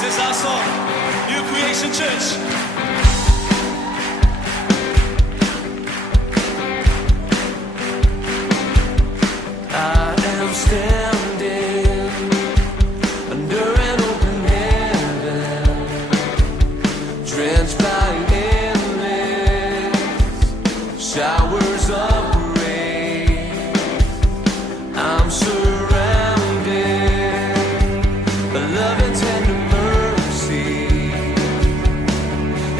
This is our song, New Creation Church. I am standing under an open heaven, drenched by endless showers of rain. I'm surrounded by love and tender mercy,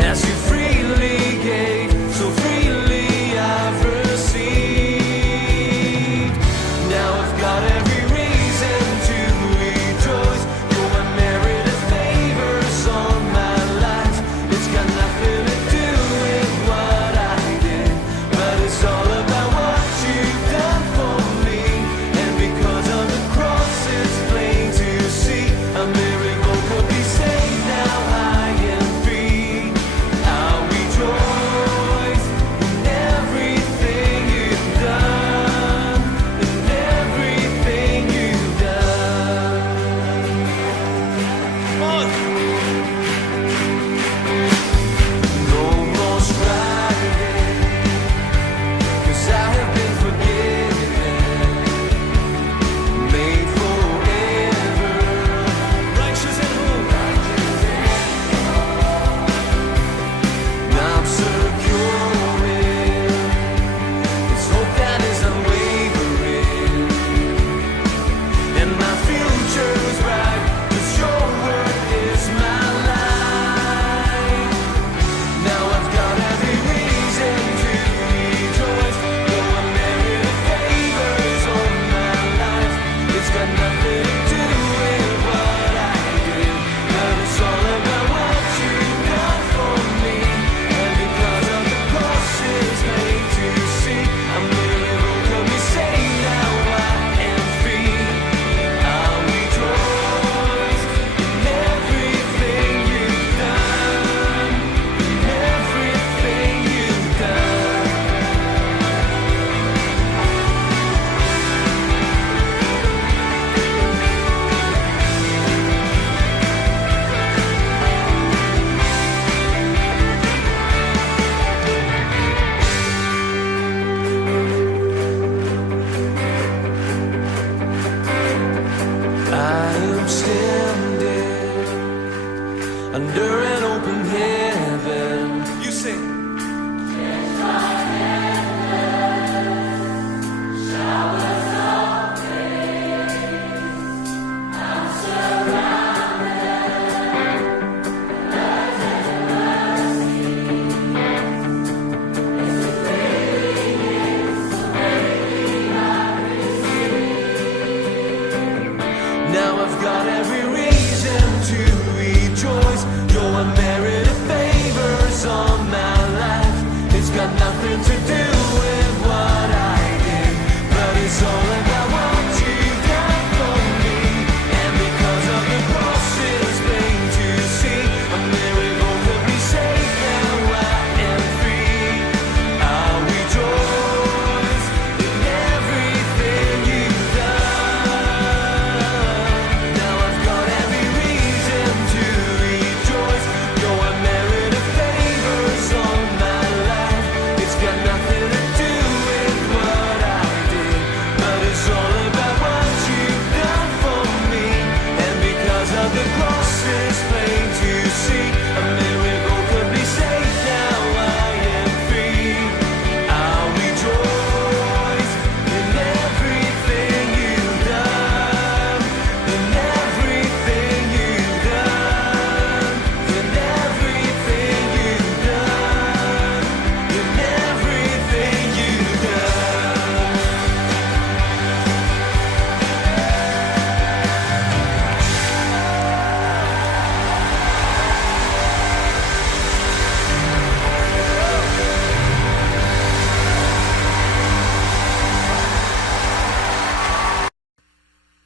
as you freely gave, so freely I've received. Now I've got every reason to rejoice. Your unmerited favors on my life. It's got nothing to do with what I did, but it's all about what you've done for me. And because of the cross, it's plain to see a miracle could be saved. Now I am free. I'll rejoice in everything you've done, in everything you've done. No more striving, 'cause I have been forgiven, made forever, righteous and holy. I'm secure in it's hope that is unwavering, and my future's bright, 'cause your word is my life. Now I've got every reason to rejoice. Your unmerited favors on my life. It's got nothing to do with what I did, but it's all about what you've done for me. And because of the cross, it's made to see a miracle could be saved. Now I am free. I'll rejoice in everything you've done, in everything you've done. I am standing under an open heaven. You sing. Now I've got every reason to rejoice. Your unmerited favors on my life. It's got nothing to do with what I did, but it's all about what you've done for me. And because of the cross, it's plain to see a miracle could be saved. Now I am free. I'll rejoice in everything you've done. Now I've got every reason to rejoice. Your unmerited favors on my life. It's got nothing to do with what I did, but it's all about what you've done for me. And because of the cross, it's plain to see a miracle could be saved. Now I am free. I'll rejoice in everything you've done, in everything you've done, in everything you've done, in everything you've done.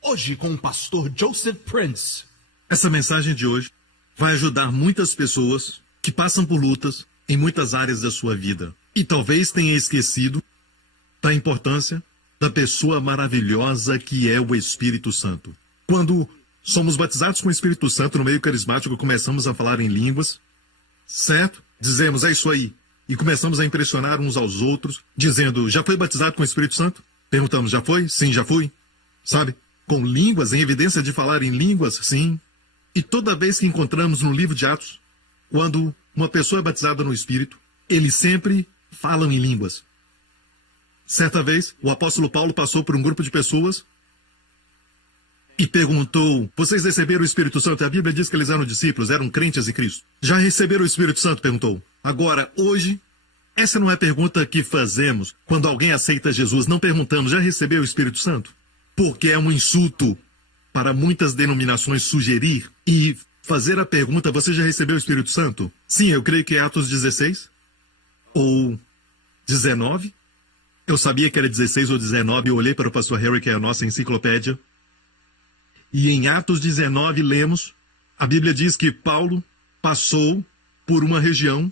Hoje com o pastor Joseph Prince. Essa mensagem de hoje vai ajudar muitas pessoas que passam por lutas em muitas áreas da sua vida e talvez tenha esquecido da importância da pessoa maravilhosa que é o Espírito Santo. Quando somos batizados com o Espírito Santo no meio carismático, começamos a falar em línguas, certo? Dizemos, é isso aí. E começamos a impressionar uns aos outros, dizendo, já foi batizado com o Espírito Santo? Perguntamos, já foi? Sim, já fui. Sabe? Com línguas, em evidência de falar em línguas, sim. E toda vez que encontramos no livro de Atos, quando uma pessoa é batizada no Espírito, eles sempre falam em línguas. Certa vez, o apóstolo Paulo passou por um grupo de pessoas e perguntou, vocês receberam o Espírito Santo? E a Bíblia diz que eles eram discípulos, eram crentes em Cristo. Já receberam o Espírito Santo? Perguntou. Agora, hoje, essa não é a pergunta que fazemos quando alguém aceita Jesus. Não perguntamos, já recebeu o Espírito Santo? Porque é um insulto para muitas denominações sugerir e fazer a pergunta, você já recebeu o Espírito Santo? Sim, eu creio que é Atos 16 ou 19. Eu sabia que era 16 ou 19, eu olhei para o pastor Harry, que é a nossa enciclopédia. E em Atos 19 lemos, a Bíblia diz que Paulo passou por uma região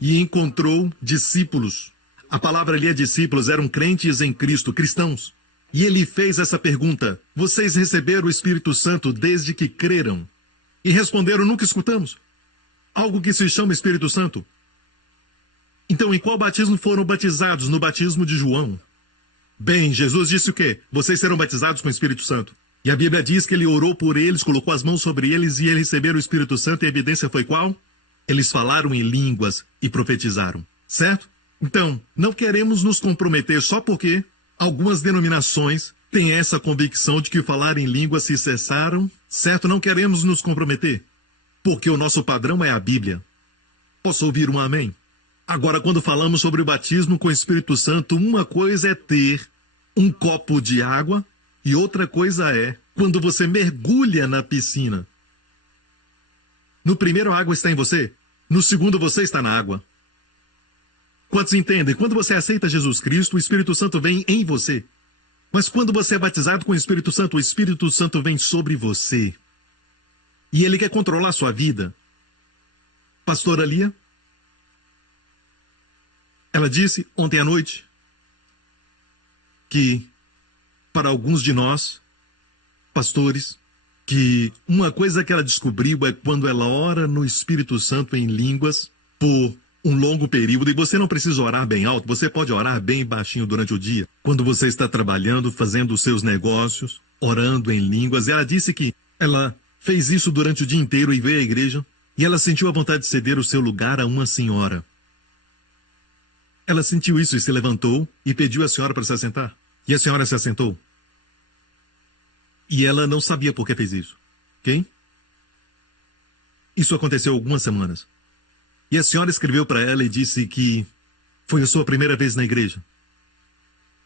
e encontrou discípulos. A palavra ali é discípulos, eram crentes em Cristo, cristãos. E ele fez essa pergunta, vocês receberam o Espírito Santo desde que creram? E responderam, nunca escutamos algo que se chama Espírito Santo. Então, em qual batismo foram batizados? No batismo de João. Bem, Jesus disse o quê? Vocês serão batizados com o Espírito Santo. E a Bíblia diz que ele orou por eles, colocou as mãos sobre eles e eles receberam o Espírito Santo. E a evidência foi qual? Eles falaram em línguas e profetizaram. Certo? Então, não queremos nos comprometer só porque algumas denominações têm essa convicção de que falar em línguas se cessaram. Certo? Não queremos nos comprometer. Porque o nosso padrão é a Bíblia. Posso ouvir um amém? Agora, quando falamos sobre o batismo com o Espírito Santo, uma coisa é ter um copo de água e outra coisa é quando você mergulha na piscina. No primeiro, a água está em você. No segundo, você está na água. Quantos entendem? Quando você aceita Jesus Cristo, o Espírito Santo vem em você. Mas quando você é batizado com o Espírito Santo vem sobre você. E ele quer controlar a sua vida. Pastora Lia? Ela disse ontem à noite que, para alguns de nós, pastores, que uma coisa que ela descobriu é quando ela ora no Espírito Santo em línguas por um longo período, e você não precisa orar bem alto, você pode orar bem baixinho durante o dia, quando você está trabalhando, fazendo os seus negócios, orando em línguas. E ela disse que ela fez isso durante o dia inteiro e veio à igreja, e ela sentiu a vontade de ceder o seu lugar a uma senhora. Ela sentiu isso e se levantou e pediu à senhora para se assentar. E a senhora se assentou. E ela não sabia por que fez isso. Ok? Isso aconteceu algumas semanas. E a senhora escreveu para ela e disse que foi a sua primeira vez na igreja.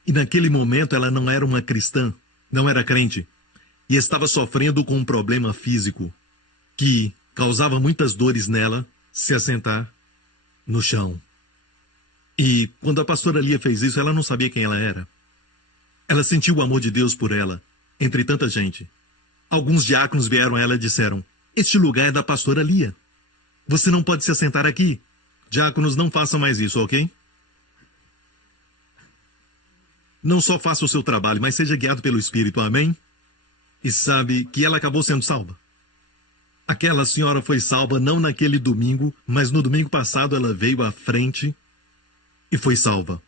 E naquele momento ela não era uma cristã, não era crente. E estava sofrendo com um problema físico que causava muitas dores nela se assentar no chão. E quando a pastora Lia fez isso, ela não sabia quem ela era. Ela sentiu o amor de Deus por ela, entre tanta gente. Alguns diáconos vieram a ela e disseram, este lugar é da pastora Lia. Você não pode se assentar aqui. Diáconos, não façam mais isso, ok? Não só faça o seu trabalho, mas seja guiado pelo Espírito, amém? E sabe que ela acabou sendo salva. Aquela senhora foi salva não naquele domingo, mas no domingo passado ela veio à frente e foi salva.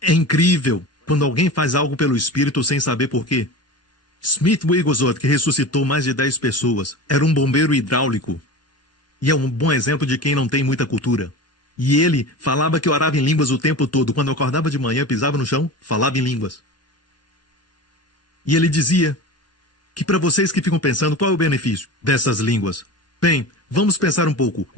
É incrível quando alguém faz algo pelo Espírito sem saber por quê. Smith Wigglesworth, que ressuscitou mais de 10 pessoas, era um bombeiro hidráulico. E é um bom exemplo de quem não tem muita cultura. E ele falava que orava em línguas o tempo todo. Quando acordava de manhã, pisava no chão, falava em línguas. E ele dizia que para vocês que ficam pensando qual é o benefício dessas línguas, bem, vamos pensar um pouco,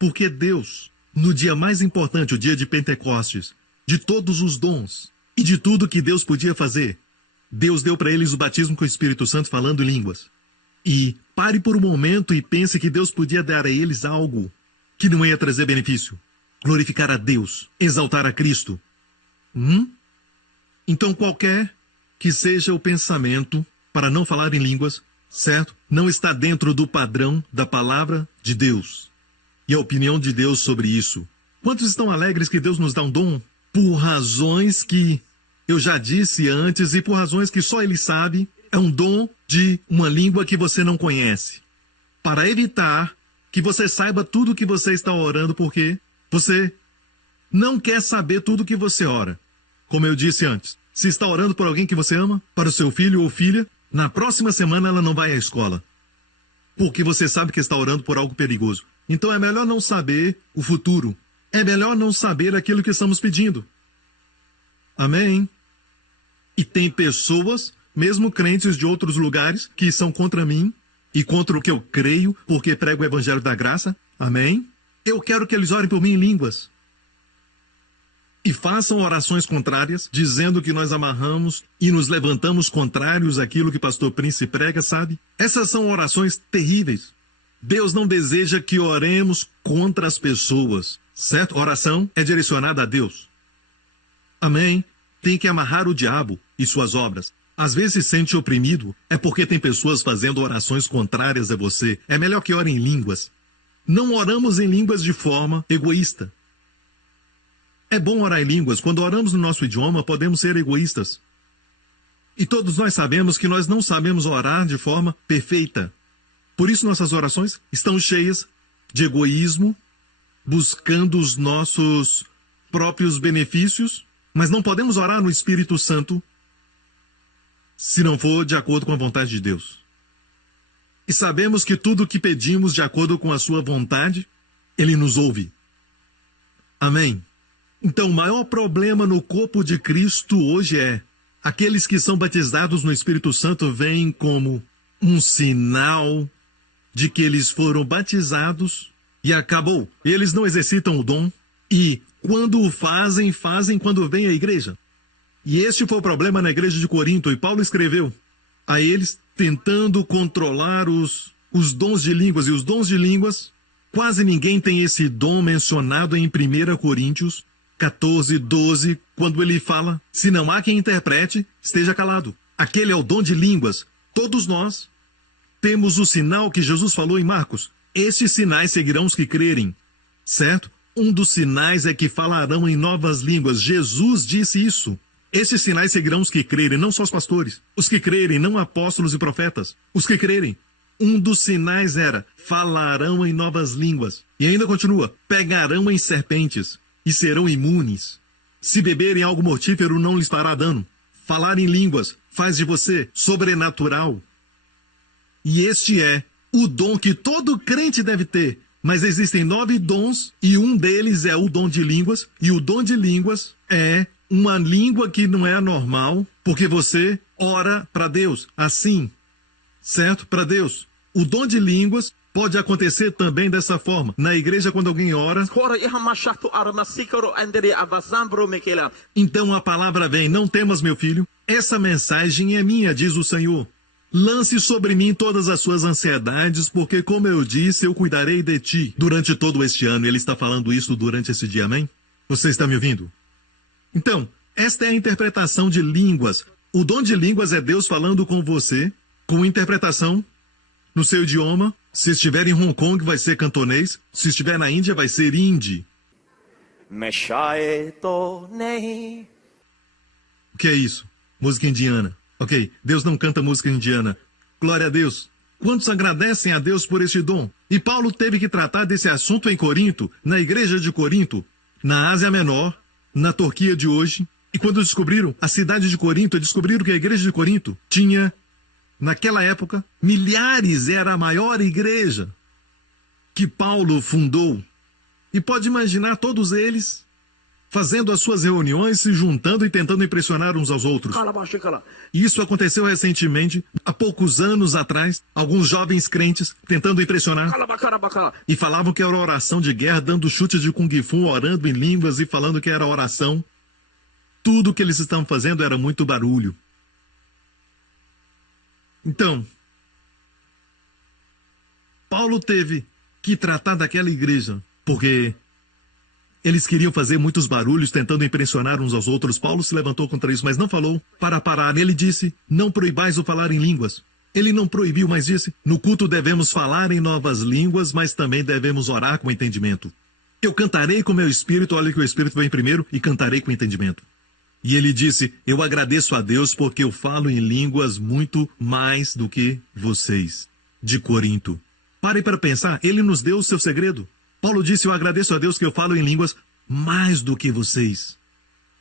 porque Deus, no dia mais importante, o dia de Pentecostes, de todos os dons e de tudo que Deus podia fazer, Deus deu para eles o batismo com o Espírito Santo falando em línguas. E pare por um momento e pense que Deus podia dar a eles algo que não ia trazer benefício. Glorificar a Deus, exaltar a Cristo. Então qualquer que seja o pensamento para não falar em línguas, certo? Não está dentro do padrão da palavra de Deus. E a opinião de Deus sobre isso. Quantos estão alegres que Deus nos dá um dom? Por razões que eu já disse antes e por razões que só Ele sabe, é um dom de uma língua que você não conhece. Para evitar que você saiba tudo que você está orando, porque você não quer saber tudo que você ora. Como eu disse antes, se está orando por alguém que você ama, para o seu filho ou filha, na próxima semana ela não vai à escola. Porque você sabe que está orando por algo perigoso. Então é melhor não saber o futuro. É melhor não saber aquilo que estamos pedindo. Amém? E tem pessoas, mesmo crentes de outros lugares, que são contra mim e contra o que eu creio, porque prego o evangelho da graça. Amém? Eu quero que eles orem por mim em línguas. E façam orações contrárias, dizendo que nós amarramos e nos levantamos contrários àquilo que pastor Prince prega, sabe? Essas são orações terríveis. Deus não deseja que oremos contra as pessoas, certo? Oração é direcionada a Deus. Amém? Tem que amarrar o diabo e suas obras. Às vezes se sente oprimido, é porque tem pessoas fazendo orações contrárias a você. É melhor que ore em línguas. Não oramos em línguas de forma egoísta. É bom orar em línguas. Quando oramos no nosso idioma, podemos ser egoístas. E todos nós sabemos que nós não sabemos orar de forma perfeita. Por isso nossas orações estão cheias de egoísmo, buscando os nossos próprios benefícios, mas não podemos orar no Espírito Santo se não for de acordo com a vontade de Deus. E sabemos que tudo o que pedimos de acordo com a sua vontade, Ele nos ouve. Amém? Então, o maior problema no corpo de Cristo hoje é aqueles que são batizados no Espírito Santo veem como um sinal de que eles foram batizados e acabou. Eles não exercitam o dom e quando o fazem, fazem quando vem a igreja. E este foi o problema na igreja de Corinto, e Paulo escreveu a eles tentando controlar os dons de línguas. E os dons de línguas, quase ninguém tem esse dom mencionado em 1 Coríntios 14, 12, quando ele fala, se não há quem interprete, esteja calado. Aquele é o dom de línguas. Todos nós temos o sinal que Jesus falou em Marcos. Estes sinais seguirão os que crerem, certo? Um dos sinais é que falarão em novas línguas. Jesus disse isso. Esses sinais seguirão os que crerem, não só os pastores. Os que crerem, não apóstolos e profetas. Os que crerem. Um dos sinais era, falarão em novas línguas. E ainda continua, pegarão em serpentes e serão imunes. Se beberem algo mortífero, não lhes fará dano. Falar em línguas faz de você sobrenatural. E este é o dom que todo crente deve ter. Mas existem 9 dons, e um deles é o dom de línguas. E o dom de línguas é uma língua que não é anormal, porque você ora para Deus, assim, certo? Para Deus. O dom de línguas pode acontecer também dessa forma. Na igreja, quando alguém ora, então a palavra vem, não temas, meu filho, essa mensagem é minha, diz o Senhor. Lance sobre mim todas as suas ansiedades, porque, como eu disse, eu cuidarei de ti durante todo este ano. Ele está falando isso durante esse dia, amém? Você está me ouvindo? Então, esta é a interpretação de línguas. O dom de línguas é Deus falando com você, com interpretação no seu idioma. Se estiver em Hong Kong, vai ser cantonês. Se estiver na Índia, vai ser hindi. O que é isso? Música indiana. Ok, Deus não canta música indiana. Glória a Deus. Quantos agradecem a Deus por este dom? E Paulo teve que tratar desse assunto em Corinto, na igreja de Corinto, na Ásia Menor, na Turquia de hoje. E quando descobriram a cidade de Corinto, descobriram que a igreja de Corinto tinha, naquela época, milhares, era a maior igreja que Paulo fundou. E pode imaginar todos eles fazendo as suas reuniões, se juntando e tentando impressionar uns aos outros. Isso aconteceu recentemente, há poucos anos atrás, alguns jovens crentes tentando impressionar. E falavam que era oração de guerra, dando chute de Kung Fu, orando em línguas e falando que era oração. Tudo o que eles estavam fazendo era muito barulho. Então, Paulo teve que tratar daquela igreja, porque eles queriam fazer muitos barulhos, tentando impressionar uns aos outros. Paulo se levantou contra isso, mas não falou para parar. Ele disse, não proibais o falar em línguas. Ele não proibiu, mas disse, no culto devemos falar em novas línguas, mas também devemos orar com entendimento. Eu cantarei com meu espírito, olha que o espírito vem primeiro, e cantarei com entendimento. E ele disse, eu agradeço a Deus porque eu falo em línguas muito mais do que vocês. De Corinto. Pare para pensar, ele nos deu o seu segredo. Paulo disse, eu agradeço a Deus que eu falo em línguas mais do que vocês.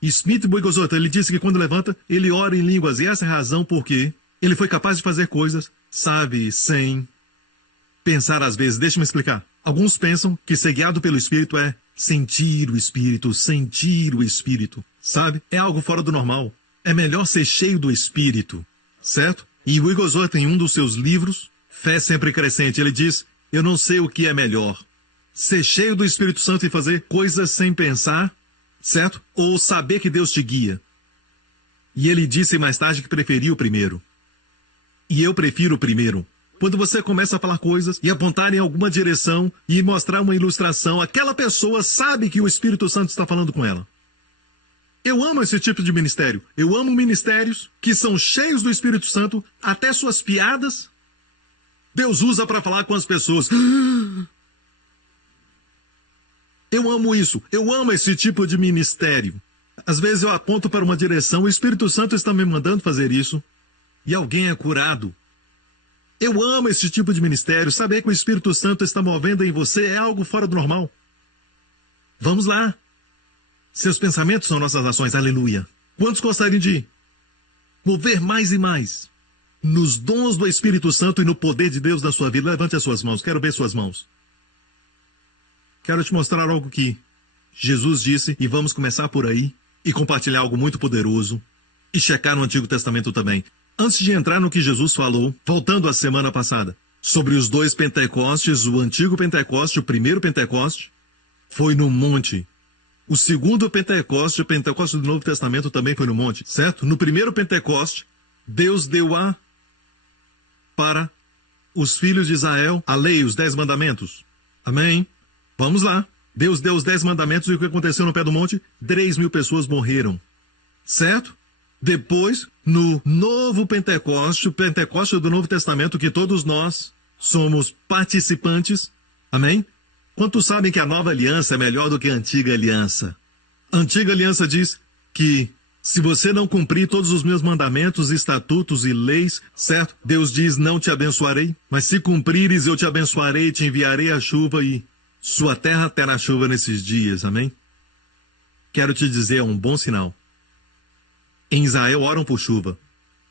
E Smith Wigglesworth, ele disse que quando levanta, ele ora em línguas. E essa é a razão porque ele foi capaz de fazer coisas, sabe, sem pensar às vezes. Deixa-me explicar. Alguns pensam que ser guiado pelo Espírito é sentir o Espírito, sabe? É algo fora do normal. É melhor ser cheio do Espírito, certo? E Wigglesworth, em um dos seus livros, Fé Sempre Crescente, ele diz, eu não sei o que é melhor. Ser cheio do Espírito Santo e fazer coisas sem pensar, certo? Ou saber que Deus te guia. E ele disse mais tarde que preferia o primeiro. E eu prefiro o primeiro. Quando você começa a falar coisas e apontar em alguma direção e mostrar uma ilustração, aquela pessoa sabe que o Espírito Santo está falando com ela. Eu amo esse tipo de ministério. Eu amo ministérios que são cheios do Espírito Santo, até suas piadas. Deus usa para falar com as pessoas. Eu amo isso. Eu amo esse tipo de ministério. Às vezes eu aponto para uma direção, o Espírito Santo está me mandando fazer isso, e alguém é curado. Eu amo esse tipo de ministério. Saber que o Espírito Santo está movendo em você é algo fora do normal. Vamos lá. Seus pensamentos são nossas ações. Aleluia. Quantos gostariam de mover mais e mais nos dons do Espírito Santo e no poder de Deus na sua vida? Levante as suas mãos. Quero ver suas mãos. Quero te mostrar algo que Jesus disse, e vamos começar por aí e compartilhar algo muito poderoso e checar no Antigo Testamento também. Antes de entrar no que Jesus falou, voltando à semana passada, sobre os dois Pentecostes, o antigo Pentecoste, o primeiro Pentecoste, foi no monte. O segundo Pentecoste, o Pentecoste do Novo Testamento, também foi no monte, certo? No primeiro Pentecoste, Deus deu para os filhos de Israel a lei, os 10 mandamentos. Amém? Vamos lá. Deus deu os 10 mandamentos e o que aconteceu no pé do monte? 3.000 pessoas morreram. Certo? Depois, no novo Pentecoste, o Pentecoste do Novo Testamento, que todos nós somos participantes. Amém? Quantos sabem que a nova aliança é melhor do que a antiga aliança? A antiga aliança diz que se você não cumprir todos os meus mandamentos, estatutos e leis, certo? Deus diz, não te abençoarei. Mas se cumprires, eu te abençoarei, te enviarei a chuva e sua terra terá chuva nesses dias. Amém? Quero te dizer, é um bom sinal. Em Israel oram por chuva.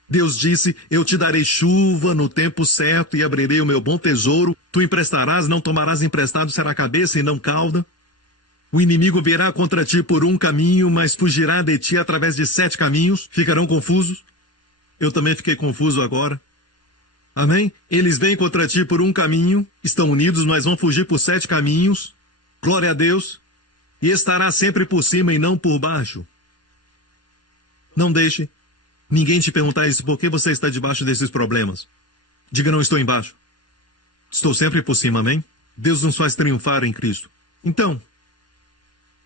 Deus disse, eu te darei chuva no tempo certo e abrirei o meu bom tesouro. Tu emprestarás, não tomarás emprestado, será cabeça e não cauda. O inimigo virá contra ti por um caminho, mas fugirá de ti através de 7 caminhos. Ficarão confusos. Eu também fiquei confuso agora. Amém? Eles vêm contra ti por um caminho, estão unidos, mas vão fugir por 7 caminhos. Glória a Deus. E estará sempre por cima e não por baixo. Não deixe ninguém te perguntar isso, por que você está debaixo desses problemas. Diga, não estou embaixo. Estou sempre por cima, amém? Deus nos faz triunfar em Cristo. Então,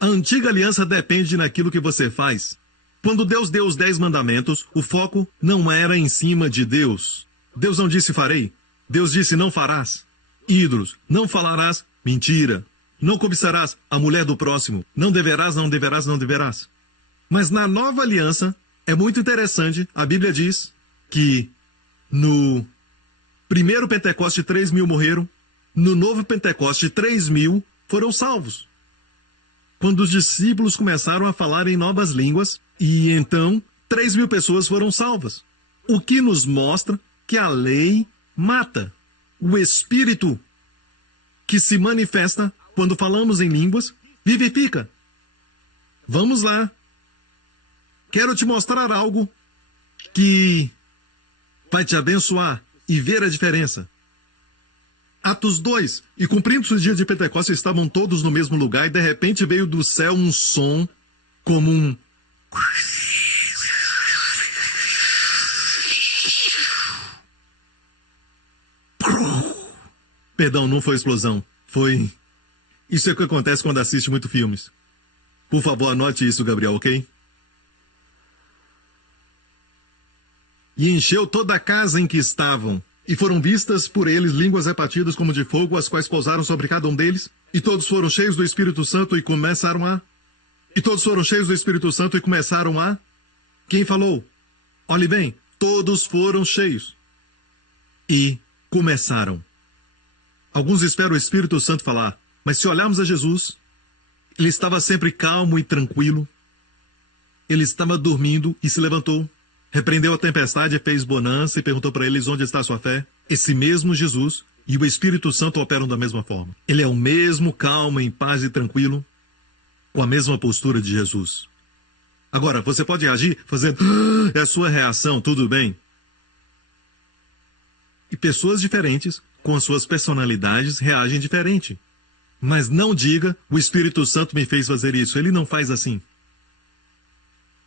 a antiga aliança depende naquilo que você faz. Quando Deus deu os 10 mandamentos, o foco não era em cima de Deus. Deus não disse farei. Deus disse não farás. Ídolos, não falarás mentira. Não cobiçarás a mulher do próximo. Não deverás, não deverás, não deverás. Mas na nova aliança, é muito interessante, a Bíblia diz que no primeiro Pentecoste 3.000 morreram, no novo Pentecoste 3.000 foram salvos. Quando os discípulos começaram a falar em novas línguas, e então 3.000 pessoas foram salvas. O que nos mostra que a lei mata. O Espírito que se manifesta quando falamos em línguas, vivifica. Vamos lá. Quero te mostrar algo que vai te abençoar e ver a diferença. Atos 2. E cumprindo-se o dia de Pentecostes, estavam todos no mesmo lugar, e de repente veio do céu um som como um... Perdão, não foi explosão. Foi... Isso é o que acontece quando assiste muito filmes. Por favor, anote isso, Gabriel, ok? E encheu toda a casa em que estavam. E foram vistas por eles línguas repartidas como de fogo, as quais pousaram sobre cada um deles. E todos foram cheios do Espírito Santo e começaram a Quem falou? Olhe bem, todos foram cheios. E começaram. Alguns esperam o Espírito Santo falar, mas se olharmos a Jesus, ele estava sempre calmo e tranquilo. Ele estava dormindo e se levantou, repreendeu a tempestade, fez bonança e perguntou para eles onde está a sua fé. Esse mesmo Jesus e o Espírito Santo operam da mesma forma. Ele é o mesmo calmo, em paz e tranquilo, com a mesma postura de Jesus. Agora, você pode agir fazendo... é a sua reação, tudo bem. E pessoas diferentes, com as suas personalidades, reagem diferente. Mas não diga, o Espírito Santo me fez fazer isso. Ele não faz assim.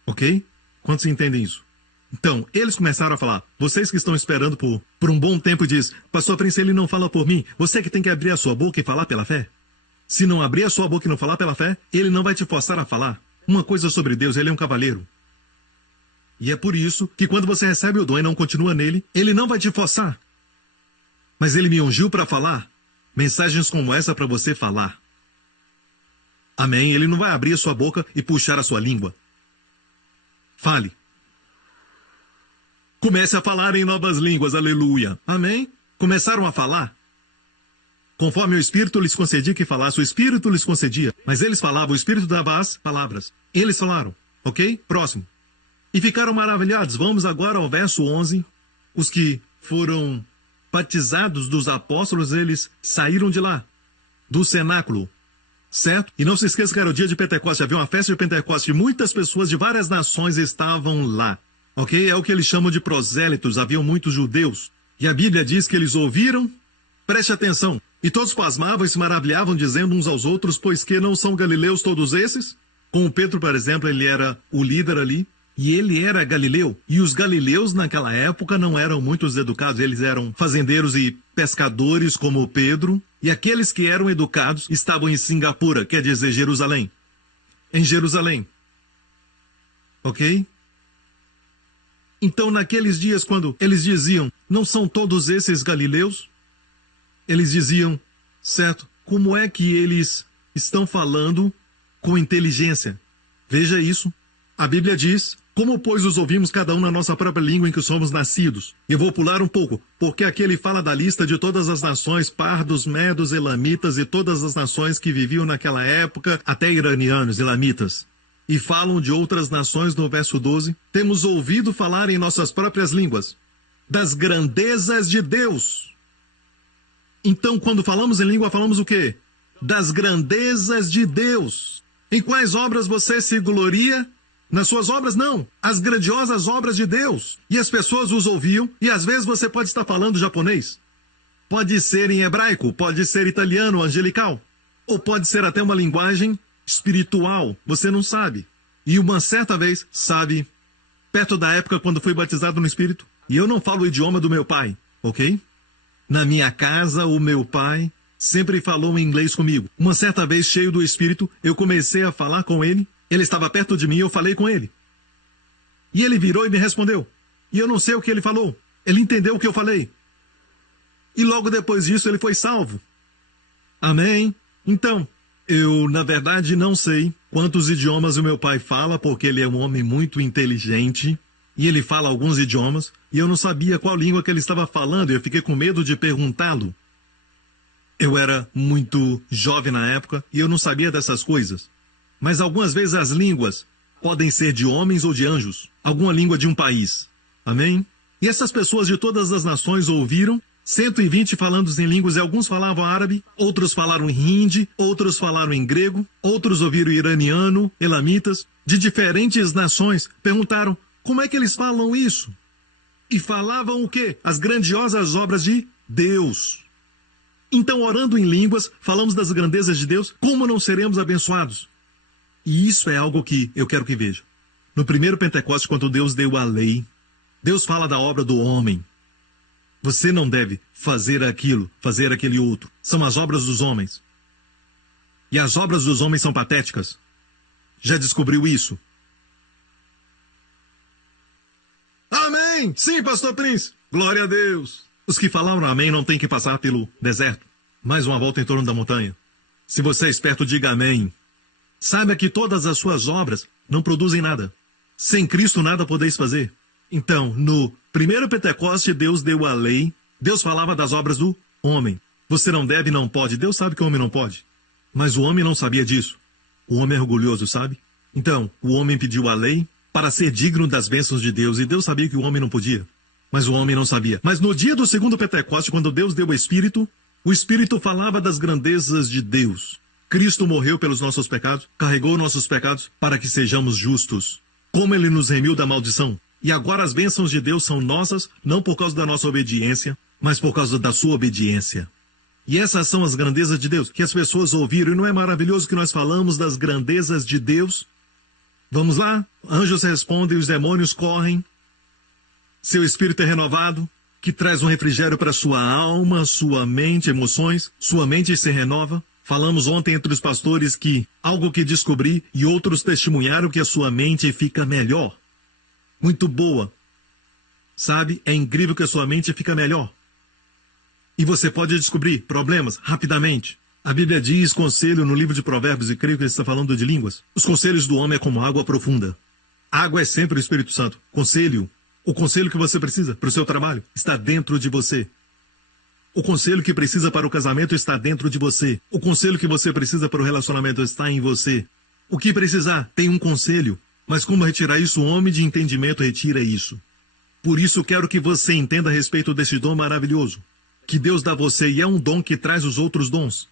Ok? Quantos entendem isso? Então, eles começaram a falar. Vocês que estão esperando por um bom tempo diz, Pastor Prince, ele não fala por mim. Você que tem que abrir a sua boca e falar pela fé. Se não abrir a sua boca e não falar pela fé, ele não vai te forçar a falar. Uma coisa sobre Deus, ele é um cavalheiro. E é por isso que quando você recebe o dom e não continua nele, ele não vai te forçar. Mas ele me ungiu para falar mensagens como essa para você falar. Amém? Ele não vai abrir a sua boca e puxar a sua língua. Fale. Comece a falar em novas línguas, aleluia. Amém? Começaram a falar. Conforme o Espírito lhes concedia que falasse, o Espírito lhes concedia. Mas eles falavam, o Espírito dava as palavras. Eles falaram. Ok? Próximo. E ficaram maravilhados. Vamos agora ao verso 11. Os que foram batizados dos apóstolos, eles saíram de lá, do cenáculo. Certo? E não se esqueça que era o dia de Pentecostes. Havia uma festa de Pentecostes. Muitas pessoas de várias nações estavam lá. Ok? É o que eles chamam de prosélitos. Haviam muitos judeus. E a Bíblia diz que eles ouviram. Preste atenção. E todos pasmavam e se maravilhavam, dizendo uns aos outros, pois que não são galileus todos esses? Como Pedro, por exemplo, ele era o líder ali. E ele era galileu. E os galileus naquela época não eram muito educados. Eles eram fazendeiros e pescadores como Pedro. E aqueles que eram educados estavam em Singapura, quer dizer Jerusalém. Em Jerusalém. Ok? Então naqueles dias quando eles diziam, não são todos esses galileus? Eles diziam, certo, como é que eles estão falando com inteligência? Veja isso. A Bíblia diz, como pois os ouvimos cada um na nossa própria língua em que somos nascidos? Eu vou pular um pouco, porque aqui ele fala da lista de todas as nações, pardos, medos, elamitas e todas as nações que viviam naquela época, até iranianos, elamitas. E falam de outras nações no verso 12. Temos ouvido falar em nossas próprias línguas das grandezas de Deus. Então, quando falamos em língua, falamos o quê? Das grandezas de Deus. Em quais obras você se gloria? Nas suas obras, não. As grandiosas obras de Deus. E as pessoas os ouviam, e às vezes você pode estar falando japonês. Pode ser em hebraico, pode ser italiano, angelical. Ou pode ser até uma linguagem espiritual, você não sabe. E uma certa vez, sabe, perto da época quando fui batizado no Espírito, e eu não falo o idioma do meu pai, ok? Na minha casa, o meu pai sempre falou em inglês comigo. Uma certa vez, cheio do Espírito, eu comecei a falar com ele. Ele estava perto de mim e eu falei com ele. E ele virou e me respondeu. E eu não sei o que ele falou. Ele entendeu o que eu falei. E logo depois disso, ele foi salvo. Amém? Então, eu, na verdade, não sei quantos idiomas o meu pai fala, porque ele é um homem muito inteligente. E ele fala alguns idiomas, e eu não sabia qual língua que ele estava falando, e eu fiquei com medo de perguntá-lo. Eu era muito jovem na época, e eu não sabia dessas coisas. Mas algumas vezes as línguas podem ser de homens ou de anjos, alguma língua de um país. Amém? E essas pessoas de todas as nações ouviram, 120 falando em línguas, e alguns falavam árabe, outros falaram hindi, outros falaram em grego, outros ouviram iraniano, elamitas, de diferentes nações, perguntaram, como é que eles falam isso? E falavam o quê? As grandiosas obras de Deus. Então, orando em línguas, falamos das grandezas de Deus, como não seremos abençoados? E isso é algo que eu quero que veja. No primeiro Pentecostes, quando Deus deu a lei, Deus fala da obra do homem. Você não deve fazer aquilo, fazer aquele outro. São as obras dos homens. E as obras dos homens são patéticas. Já descobriu isso? Amém! Sim, Pastor Prince! Glória a Deus! Os que falaram amém não têm que passar pelo deserto. Mais uma volta em torno da montanha. Se você é esperto, diga amém. Saiba que todas as suas obras não produzem nada. Sem Cristo nada podeis fazer. Então, no primeiro Pentecoste, Deus deu a lei. Deus falava das obras do homem. Você não deve, não pode. Deus sabe que o homem não pode. Mas o homem não sabia disso. O homem é orgulhoso, sabe? Então, o homem pediu a lei para ser digno das bênçãos de Deus. E Deus sabia que o homem não podia. Mas o homem não sabia. Mas no dia do segundo Pentecoste, quando Deus deu o Espírito falava das grandezas de Deus. Cristo morreu pelos nossos pecados, carregou nossos pecados para que sejamos justos. Como ele nos remiu da maldição. E agora as bênçãos de Deus são nossas, não por causa da nossa obediência, mas por causa da sua obediência. E essas são as grandezas de Deus, que as pessoas ouviram. E não é maravilhoso que nós falamos das grandezas de Deus? Vamos lá? Anjos respondem, os demônios correm. Seu espírito é renovado, que traz um refrigério para sua alma, sua mente, emoções. Sua mente se renova. Falamos ontem entre os pastores que algo que descobri e outros testemunharam que a sua mente fica melhor. Muito boa. Sabe, é incrível que a sua mente fica melhor. E você pode descobrir problemas rapidamente. A Bíblia diz conselho no livro de Provérbios, e creio que ele está falando de línguas. Os conselhos do homem é como água profunda. Água é sempre o Espírito Santo. Conselho. O conselho que você precisa para o seu trabalho está dentro de você. O conselho que precisa para o casamento está dentro de você. O conselho que você precisa para o relacionamento está em você. O que precisar, tem um conselho. Mas como retirar isso? O homem de entendimento retira isso. Por isso quero que você entenda a respeito desse dom maravilhoso que Deus dá a você, e é um dom que traz os outros dons.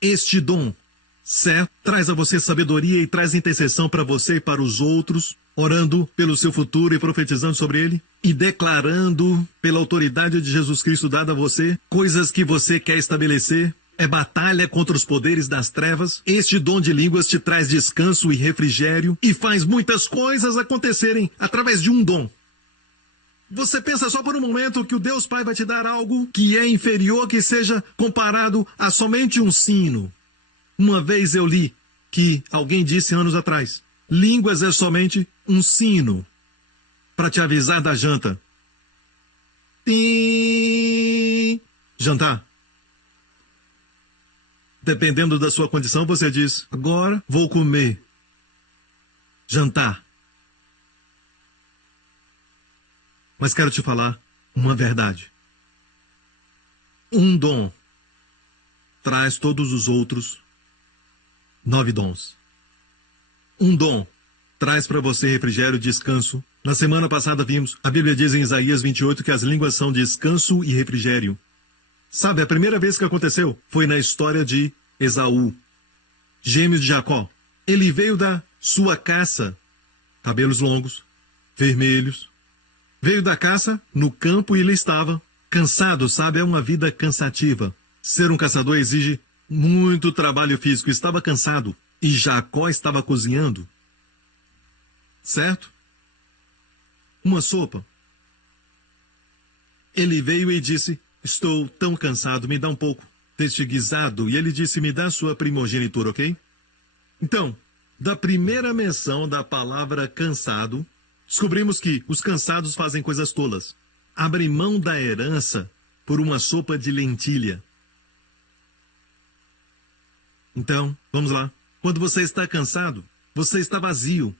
Este dom, certo, traz a você sabedoria e traz intercessão para você e para os outros, orando pelo seu futuro e profetizando sobre ele, e declarando pela autoridade de Jesus Cristo dada a você, coisas que você quer estabelecer. É batalha contra os poderes das trevas. Este dom de línguas te traz descanso e refrigério e faz muitas coisas acontecerem através de um dom. Você pensa só por um momento que o Deus Pai vai te dar algo que é inferior, que seja comparado a somente um sino. Uma vez eu li que alguém disse anos atrás, línguas é somente um sino para te avisar da janta. Tim! Jantar. Dependendo da sua condição, você diz, agora vou comer. Jantar. Mas quero te falar uma verdade. Um dom traz todos os outros 9 dons. Um dom traz para você refrigério e descanso. Na semana passada vimos, a Bíblia diz em Isaías 28 que as línguas são descanso e refrigério. Sabe, a primeira vez que aconteceu foi na história de Esaú, gêmeo de Jacó. Ele veio da sua caça, cabelos longos, vermelhos. Veio da caça, no campo, e ele estava cansado, sabe? É uma vida cansativa. Ser um caçador exige muito trabalho físico. Estava cansado. E Jacó estava cozinhando. Certo? Uma sopa. Ele veio e disse, estou tão cansado, me dá um pouco deste guisado. E ele disse, me dá sua primogenitura, ok? Então, da primeira menção da palavra cansado, descobrimos que os cansados fazem coisas tolas. Abrem mão da herança por uma sopa de lentilha. Então, vamos lá. Quando você está cansado, você está vazio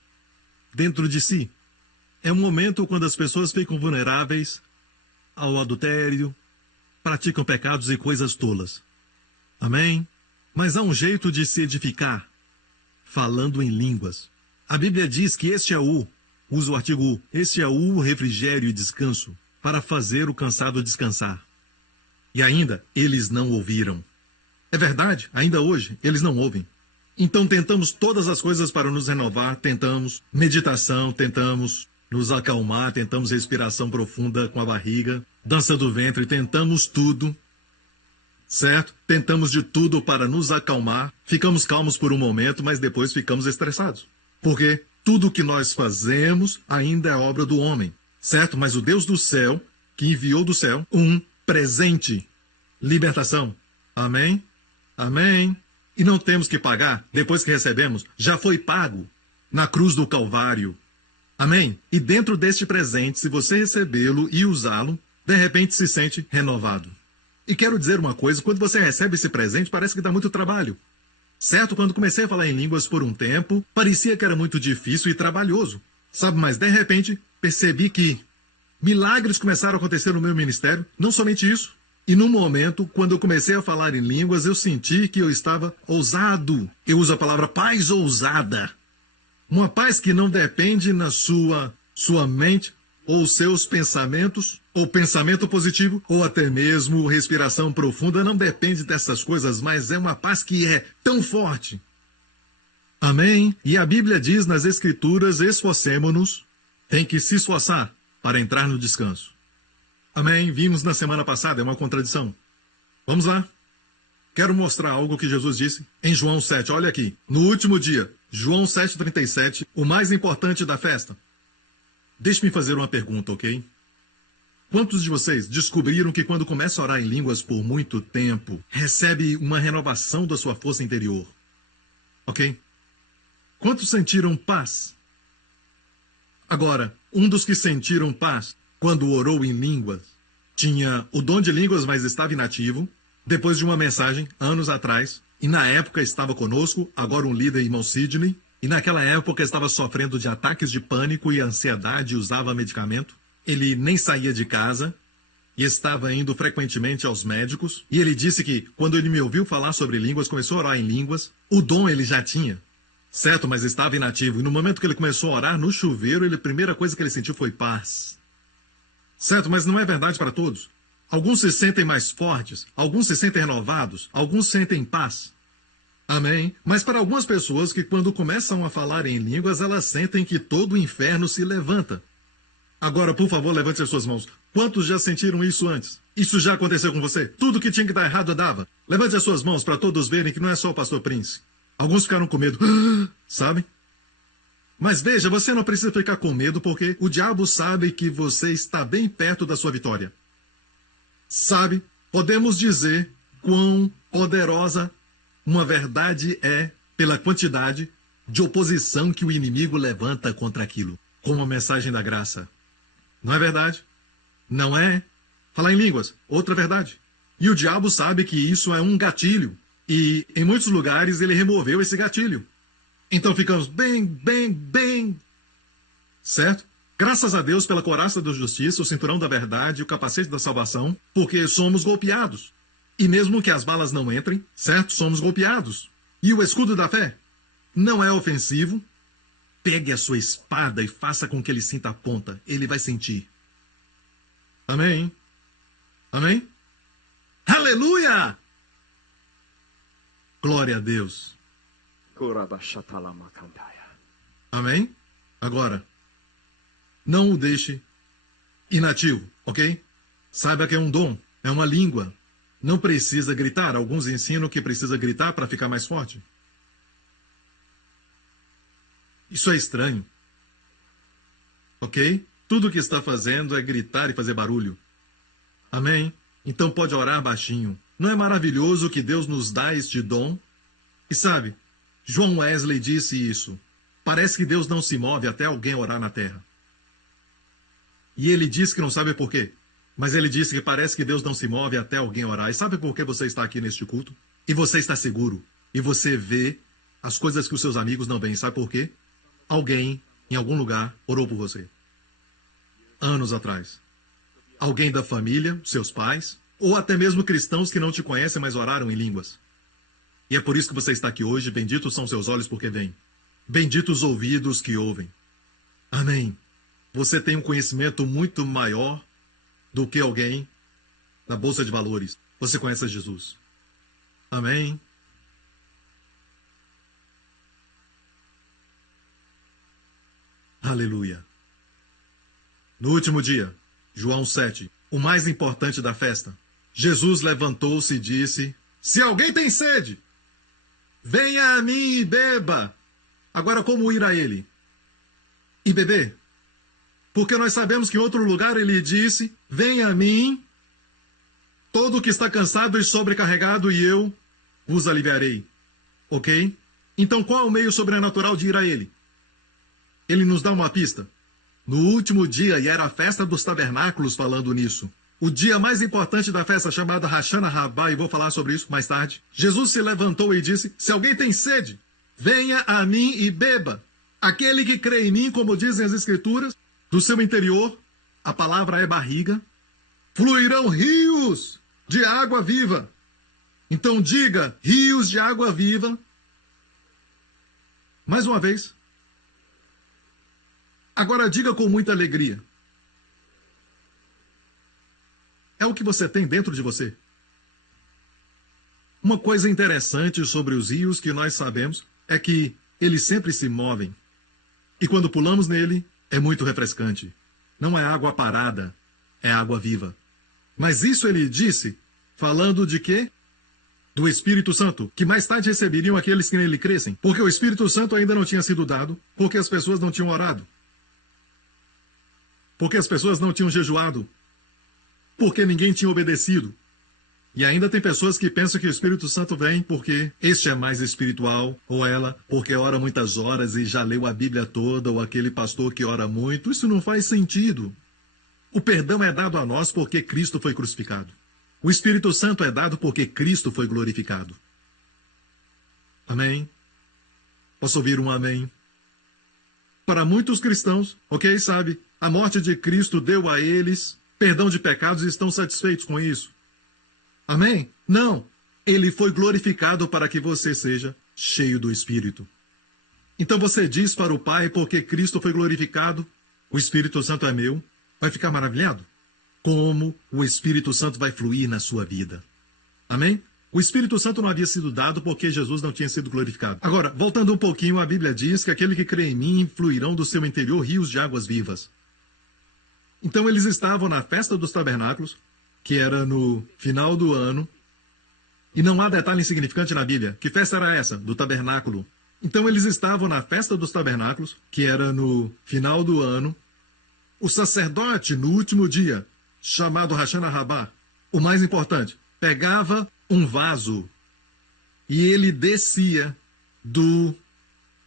dentro de si. É um momento quando as pessoas ficam vulneráveis ao adultério, praticam pecados e coisas tolas. Amém? Mas há um jeito de se edificar, falando em línguas. A Bíblia diz que este é o, usa o artigo U, este é o refrigério e descanso, para fazer o cansado descansar. E ainda, eles não ouviram. É verdade, ainda hoje, eles não ouvem. Então tentamos todas as coisas para nos renovar, tentamos meditação, tentamos nos acalmar, tentamos respiração profunda com a barriga, dança do ventre, tentamos tudo, certo? Tentamos de tudo para nos acalmar, ficamos calmos por um momento, mas depois ficamos estressados. Porque tudo que nós fazemos ainda é obra do homem, certo? Mas o Deus do céu, que enviou do céu um presente, libertação. Amém? Amém? E não temos que pagar, depois que recebemos, já foi pago na cruz do Calvário. Amém? E dentro deste presente, se você recebê-lo e usá-lo, de repente se sente renovado. E quero dizer uma coisa, quando você recebe esse presente, parece que dá muito trabalho. Certo? Quando comecei a falar em línguas por um tempo, parecia que era muito difícil e trabalhoso. Sabe, mas de repente percebi que milagres começaram a acontecer no meu ministério. Não somente isso. E no momento, quando eu comecei a falar em línguas, eu senti que eu estava ousado. Eu uso a palavra paz ousada. Uma paz que não depende na sua mente, ou seus pensamentos, ou pensamento positivo, ou até mesmo respiração profunda. Não depende dessas coisas, mas é uma paz que é tão forte. Amém? E a Bíblia diz nas Escrituras, esforcemo-nos, tem que se esforçar para entrar no descanso. Amém? Vimos na semana passada, é uma contradição. Vamos lá. Quero mostrar algo que Jesus disse em João 7. Olha aqui. No último dia, João 7,37, o mais importante da festa. Deixe-me fazer uma pergunta, ok? Quantos de vocês descobriram que quando começa a orar em línguas por muito tempo, recebe uma renovação da sua força interior? Ok? Quantos sentiram paz? Agora, um dos que sentiram paz quando orou em línguas tinha o dom de línguas, mas estava inativo, depois de uma mensagem, anos atrás, e na época estava conosco, agora um líder, irmão Sidney, e naquela época estava sofrendo de ataques de pânico e ansiedade e usava medicamento. Ele nem saía de casa e estava indo frequentemente aos médicos. E ele disse que, quando ele me ouviu falar sobre línguas, começou a orar em línguas, o dom ele já tinha. Certo, mas estava inativo. E no momento que ele começou a orar no chuveiro, a primeira coisa que ele sentiu foi paz. Certo, mas não é verdade para todos. Alguns se sentem mais fortes, alguns se sentem renovados, alguns sentem paz. Amém? Mas para algumas pessoas que quando começam a falar em línguas, elas sentem que todo o inferno se levanta. Agora, por favor, levante as suas mãos. Quantos já sentiram isso antes? Isso já aconteceu com você? Tudo que tinha que dar errado dava. Levante as suas mãos para todos verem que não é só o pastor Prince. Alguns ficaram com medo, sabe? Mas veja, você não precisa ficar com medo porque o diabo sabe que você está bem perto da sua vitória. Sabe, podemos dizer quão poderosa uma verdade é pela quantidade de oposição que o inimigo levanta contra aquilo, como a mensagem da graça. Não é verdade? Não é? Falar em línguas, outra verdade. E o diabo sabe que isso é um gatilho. E em muitos lugares ele removeu esse gatilho. Então ficamos bem. Certo? Graças a Deus pela couraça da justiça, o cinturão da verdade, o capacete da salvação, porque somos golpeados. E mesmo que as balas não entrem, certo? Somos golpeados. E o escudo da fé não é ofensivo. Pegue a sua espada e faça com que ele sinta a ponta. Ele vai sentir. Amém? Amém? Aleluia! Glória a Deus. Amém? Agora, não o deixe inativo, ok? Saiba que é um dom, é uma língua. Não precisa gritar. Alguns ensinam que precisa gritar para ficar mais forte. Isso é estranho. Ok? Tudo o que está fazendo é gritar e fazer barulho. Amém? Então pode orar baixinho. Não é maravilhoso que Deus nos dá este dom? E sabe, John Wesley disse isso. Parece que Deus não se move até alguém orar na terra. E ele disse que não sabe por quê. Mas ele disse que parece que Deus não se move até alguém orar. E sabe por que você está aqui neste culto? E você está seguro. E você vê as coisas que os seus amigos não veem. Sabe por quê? Alguém, em algum lugar, orou por você. Anos atrás. Alguém da família, seus pais, ou até mesmo cristãos que não te conhecem, mas oraram em línguas. E é por isso que você está aqui hoje. Benditos são seus olhos porque veem. Benditos os ouvidos que ouvem. Amém. Você tem um conhecimento muito maior do que alguém na Bolsa de Valores. Você conhece Jesus. Amém. Aleluia. No último dia, João 7, o mais importante da festa, Jesus levantou-se e disse: se alguém tem sede, venha a mim e beba. Agora, como ir a ele? E beber? Porque nós sabemos que em outro lugar ele disse: venha a mim, todo que está cansado e sobrecarregado, e eu vos aliviarei. Ok? Então qual é o meio sobrenatural de ir a ele? Ele nos dá uma pista. No último dia, e era a festa dos tabernáculos falando nisso, o dia mais importante da festa, chamada Hashana Rabbah, e vou falar sobre isso mais tarde, Jesus se levantou e disse: se alguém tem sede, venha a mim e beba. Aquele que crê em mim, como dizem as Escrituras, do seu interior, a palavra é barriga, fluirão rios de água viva. Então diga, rios de água viva. Mais uma vez. Agora diga com muita alegria. É o que você tem dentro de você. Uma coisa interessante sobre os rios que nós sabemos é que eles sempre se movem. E quando pulamos nele, é muito refrescante. Não é água parada, é água viva. Mas isso ele disse, falando de quê? Do Espírito Santo, que mais tarde receberiam aqueles que nele crescem. Porque o Espírito Santo ainda não tinha sido dado, porque as pessoas não tinham orado. Porque as pessoas não tinham jejuado. Porque ninguém tinha obedecido. E ainda tem pessoas que pensam que o Espírito Santo vem porque este é mais espiritual, ou ela porque ora muitas horas e já leu a Bíblia toda, ou aquele pastor que ora muito. Isso não faz sentido. O perdão é dado a nós porque Cristo foi crucificado. O Espírito Santo é dado porque Cristo foi glorificado. Amém? Posso ouvir um amém? Para muitos cristãos, ok, sabe, a morte de Cristo deu a eles perdão de pecados e estão satisfeitos com isso. Amém? Não. Ele foi glorificado para que você seja cheio do Espírito. Então você diz para o Pai, porque Cristo foi glorificado, o Espírito Santo é meu. Vai ficar maravilhado? Como o Espírito Santo vai fluir na sua vida. Amém? O Espírito Santo não havia sido dado porque Jesus não tinha sido glorificado. Agora, voltando um pouquinho, a Bíblia diz que aquele que crê em mim fluirão do seu interior rios de águas vivas. Então eles estavam na festa dos tabernáculos, que era no final do ano. E não há detalhe insignificante na Bíblia. Que festa era essa? Do tabernáculo. Então eles estavam na festa dos tabernáculos, que era no final do ano. O sacerdote, no último dia, chamado Hashana Rabá, o mais importante, pegava um vaso e ele descia do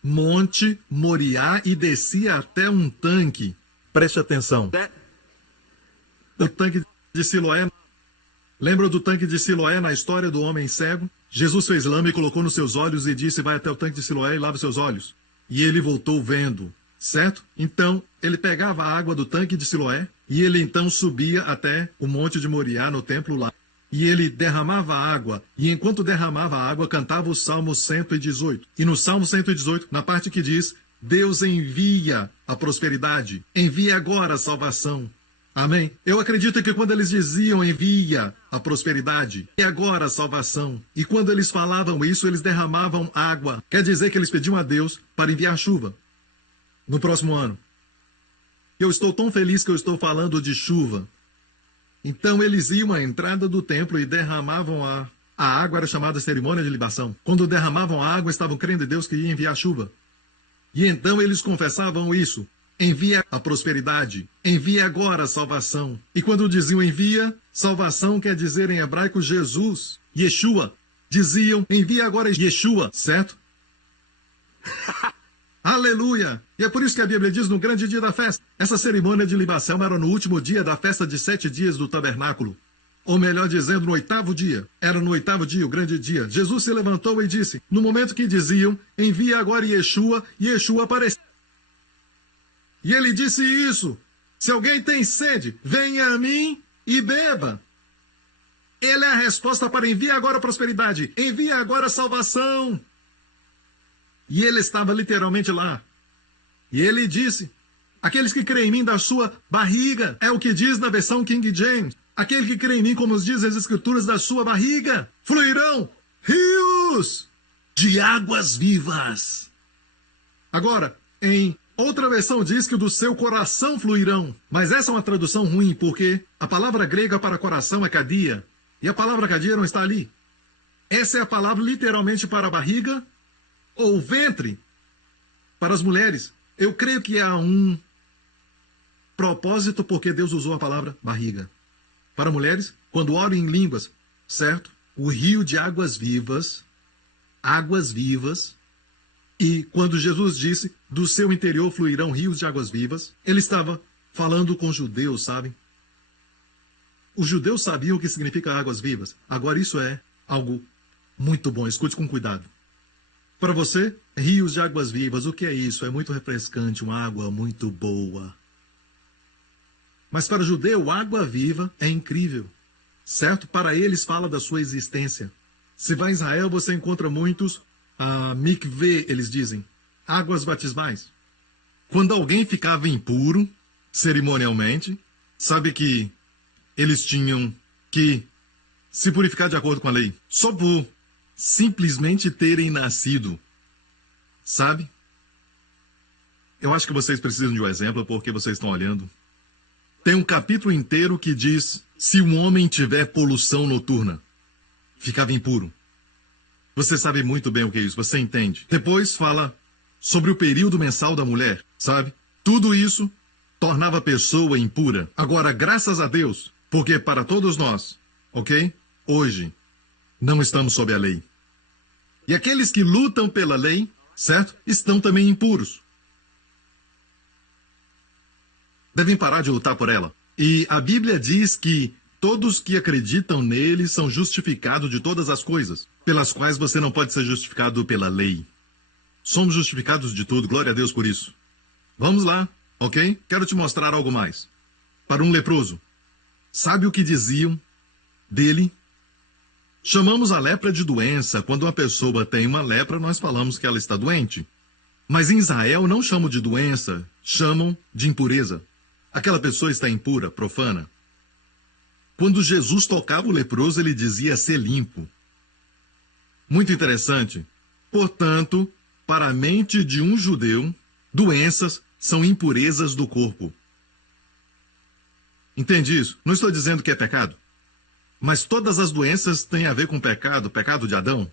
Monte Moriá e descia até um tanque. Preste atenção. O tanque de Siloé. Lembra do tanque de Siloé na história do homem cego? Jesus fez lama e colocou nos seus olhos e disse, vai até o tanque de Siloé e lava seus olhos. E ele voltou vendo, certo? Então, ele pegava a água do tanque de Siloé e ele então subia até o monte de Moriá, no templo lá. E ele derramava água, e enquanto derramava a água, cantava o Salmo 118. E no Salmo 118, na parte que diz, Deus envia a prosperidade, envia agora a salvação. Amém? Eu acredito que quando eles diziam envia a prosperidade e agora a salvação, e quando eles falavam isso, eles derramavam água. Quer dizer que eles pediam a Deus para enviar chuva no próximo ano. Eu estou tão feliz que eu estou falando de chuva. Então eles iam à entrada do templo e derramavam a água, era chamada cerimônia de libação. Quando derramavam a água, estavam crendo em Deus que ia enviar chuva. E então eles confessavam isso. Envia a prosperidade, envia agora a salvação. E quando diziam envia, salvação quer dizer em hebraico Jesus, Yeshua. Diziam envia agora Yeshua, certo? Aleluia! E é por isso que a Bíblia diz no grande dia da festa. Essa cerimônia de libação era no último dia da festa de 7 dias do tabernáculo. Ou melhor dizendo, no 8º dia. Era no 8º dia, o grande dia. Jesus se levantou e disse, no momento que diziam, envia agora Yeshua, Yeshua apareceu. E ele disse isso, se alguém tem sede, venha a mim e beba. Ele é a resposta para envia agora a prosperidade, envia agora a salvação. E ele estava literalmente lá. E ele disse, aqueles que creem em mim da sua barriga, é o que diz na versão King James, aquele que crê em mim, como diz as Escrituras, da sua barriga, fluirão rios de águas vivas. Agora, em outra versão diz que do seu coração fluirão. Mas essa é uma tradução ruim, porque a palavra grega para coração é cadia. E a palavra cadia não está ali. Essa é a palavra literalmente para barriga ou ventre para as mulheres. Eu creio que há um propósito porque Deus usou a palavra barriga. Para mulheres, quando oram em línguas, certo? O rio de águas vivas, e quando Jesus disse, do seu interior fluirão rios de águas vivas, ele estava falando com os judeus, sabem? Os judeus sabiam o que significa águas vivas. Agora isso é algo muito bom, escute com cuidado. Para você, rios de águas vivas, o que é isso? É muito refrescante, uma água muito boa. Mas para o judeu, água viva é incrível, certo? Para eles fala da sua existência. Se vai a Israel, você encontra muitos mikveh, eles dizem, águas batismais. Quando alguém ficava impuro, cerimonialmente, sabe que eles tinham que se purificar de acordo com a lei, só por simplesmente terem nascido, sabe? Eu acho que vocês precisam de um exemplo porque vocês estão olhando. Tem um capítulo inteiro que diz, se um homem tiver poluição noturna, ficava impuro. Você sabe muito bem o que é isso, você entende. Depois fala sobre o período mensal da mulher, sabe? Tudo isso tornava a pessoa impura. Agora, graças a Deus, porque para todos nós, ok? Hoje, não estamos sob a lei. E aqueles que lutam pela lei, certo? Estão também impuros. Devem parar de lutar por ela. E a Bíblia diz que todos que acreditam nele são justificados de todas as coisas, pelas quais você não pode ser justificado pela lei. Somos justificados de tudo, glória a Deus por isso. Vamos lá, ok? Quero te mostrar algo mais. Para um leproso, sabe o que diziam dele? Chamamos a lepra de doença. Quando uma pessoa tem uma lepra, nós falamos que ela está doente. Mas em Israel não chamam de doença, chamam de impureza. Aquela pessoa está impura, profana. Quando Jesus tocava o leproso, ele dizia ser limpo. Muito interessante. Portanto, para a mente de um judeu, doenças são impurezas do corpo. Entende isso? Não estou dizendo que é pecado. Mas todas as doenças têm a ver com pecado, pecado de Adão.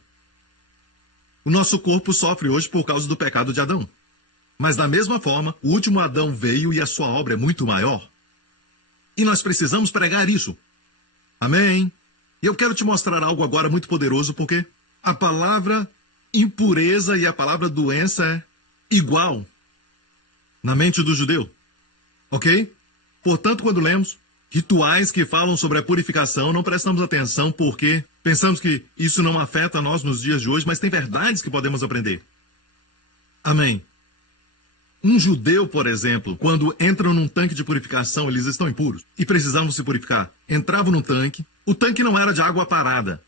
O nosso corpo sofre hoje por causa do pecado de Adão. Mas da mesma forma, o último Adão veio e a sua obra é muito maior. E nós precisamos pregar isso. Amém? E eu quero te mostrar algo agora muito poderoso, porque a palavra impureza e a palavra doença é igual na mente do judeu. Ok? Portanto, quando lemos rituais que falam sobre a purificação, não prestamos atenção porque pensamos que isso não afeta nós nos dias de hoje, mas tem verdades que podemos aprender. Amém? Um judeu, por exemplo, quando entram num tanque de purificação, eles estão impuros e precisavam se purificar. Entravam no tanque, o tanque não era de água parada.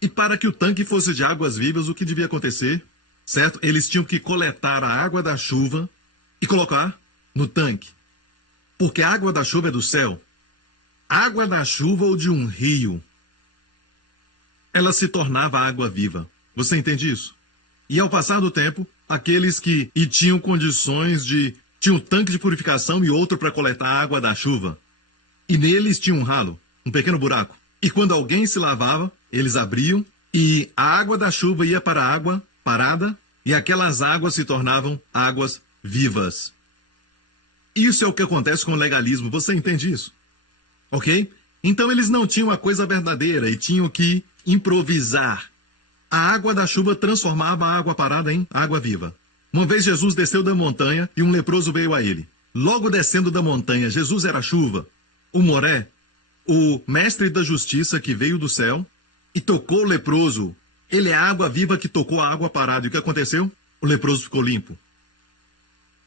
E para que o tanque fosse de águas vivas, o que devia acontecer? Certo? Eles tinham que coletar a água da chuva e colocar no tanque. Porque a água da chuva é do céu. A água da chuva ou de um rio, ela se tornava água viva. Você entende isso? E ao passar do tempo, aqueles que tinham condições de... tinham um tanque de purificação e outro para coletar a água da chuva. E neles tinha um ralo, um pequeno buraco. E quando alguém se lavava, eles abriam e a água da chuva ia para a água parada e aquelas águas se tornavam águas vivas. Isso é o que acontece com o legalismo. Você entende isso? Ok? Então eles não tinham a coisa verdadeira e tinham que improvisar. A água da chuva transformava a água parada em água viva. Uma vez Jesus desceu da montanha e um leproso veio a ele. Logo descendo da montanha, Jesus era a chuva. O Moré, o mestre da justiça que veio do céu e tocou o leproso. Ele é a água viva que tocou a água parada. E o que aconteceu? O leproso ficou limpo.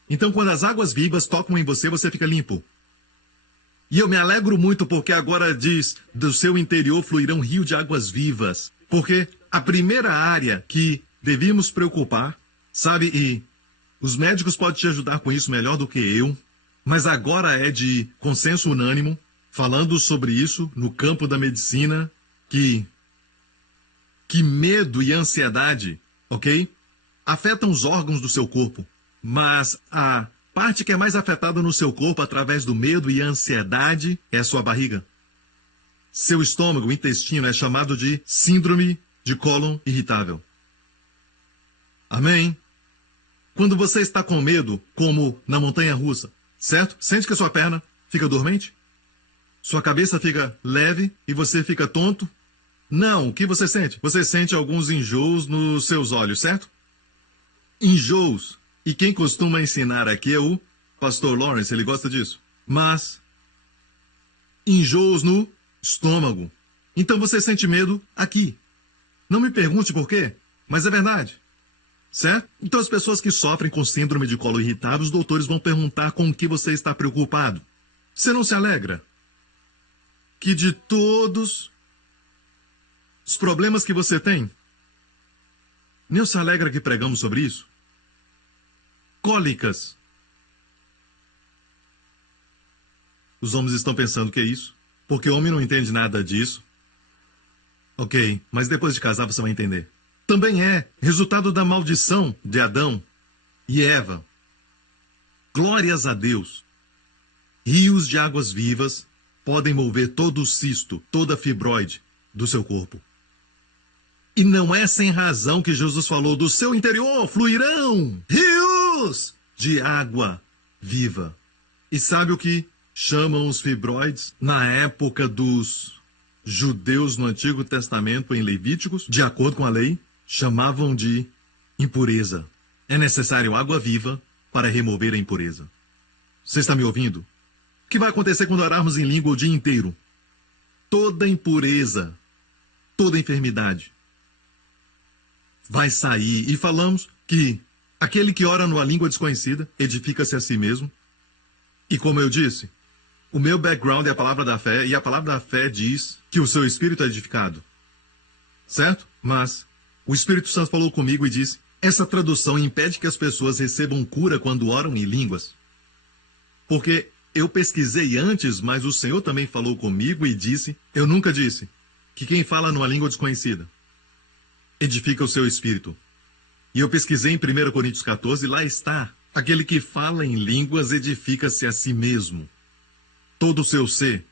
Então, quando as águas vivas tocam em você, você fica limpo. E eu me alegro muito porque agora diz, do seu interior fluirão rio de águas vivas. Porque a primeira área que devíamos preocupar, sabe, e os médicos podem te ajudar com isso melhor do que eu, mas agora é de consenso unânime, falando sobre isso no campo da medicina, que medo e ansiedade, ok, afetam os órgãos do seu corpo. Mas a parte que é mais afetada no seu corpo através do medo e ansiedade é a sua barriga. Seu estômago, o intestino, é chamado de síndrome de cólon irritável. Amém? Quando você está com medo, como na montanha-russa, certo? Sente que a sua perna fica dormente? Sua cabeça fica leve e você fica tonto? Não, o que você sente? Você sente alguns enjoos nos seus olhos, certo? Enjoos. E quem costuma ensinar aqui é o pastor Lawrence, ele gosta disso. Mas enjoos no estômago. Então você sente medo aqui. Não me pergunte por quê, mas é verdade. Certo? Então as pessoas que sofrem com síndrome de colo irritado, os doutores vão perguntar com o que você está preocupado. Você não se alegra que de todos os problemas que você tem, nem se alegra que pregamos sobre isso? Cólicas. Os homens estão pensando que é isso, porque o homem não entende nada disso. Ok, mas depois de casar você vai entender. Também é resultado da maldição de Adão e Eva. Glórias a Deus. Rios de águas vivas podem mover todo o cisto, toda a fibroide do seu corpo. E não é sem razão que Jesus falou: do seu interior fluirão rios de água viva. E sabe o que chamam os fibroides na época dos judeus no Antigo Testamento, em Levíticos, de acordo com a lei? Chamavam de impureza. É necessário água viva para remover a impureza. Você está me ouvindo? O que vai acontecer quando orarmos em língua o dia inteiro? Toda impureza, toda enfermidade vai sair. E falamos que aquele que ora numa língua desconhecida edifica-se a si mesmo. E como eu disse, o meu background é a palavra da fé, e a palavra da fé diz que o seu espírito é edificado. Certo? Mas o Espírito Santo falou comigo e disse: essa tradução impede que as pessoas recebam cura quando oram em línguas. Porque eu pesquisei antes, mas o Senhor também falou comigo e disse, eu nunca disse, que quem fala numa língua desconhecida edifica o seu espírito. E eu pesquisei em 1 Coríntios 14, lá está: aquele que fala em línguas edifica-se a si mesmo, todo o seu ser.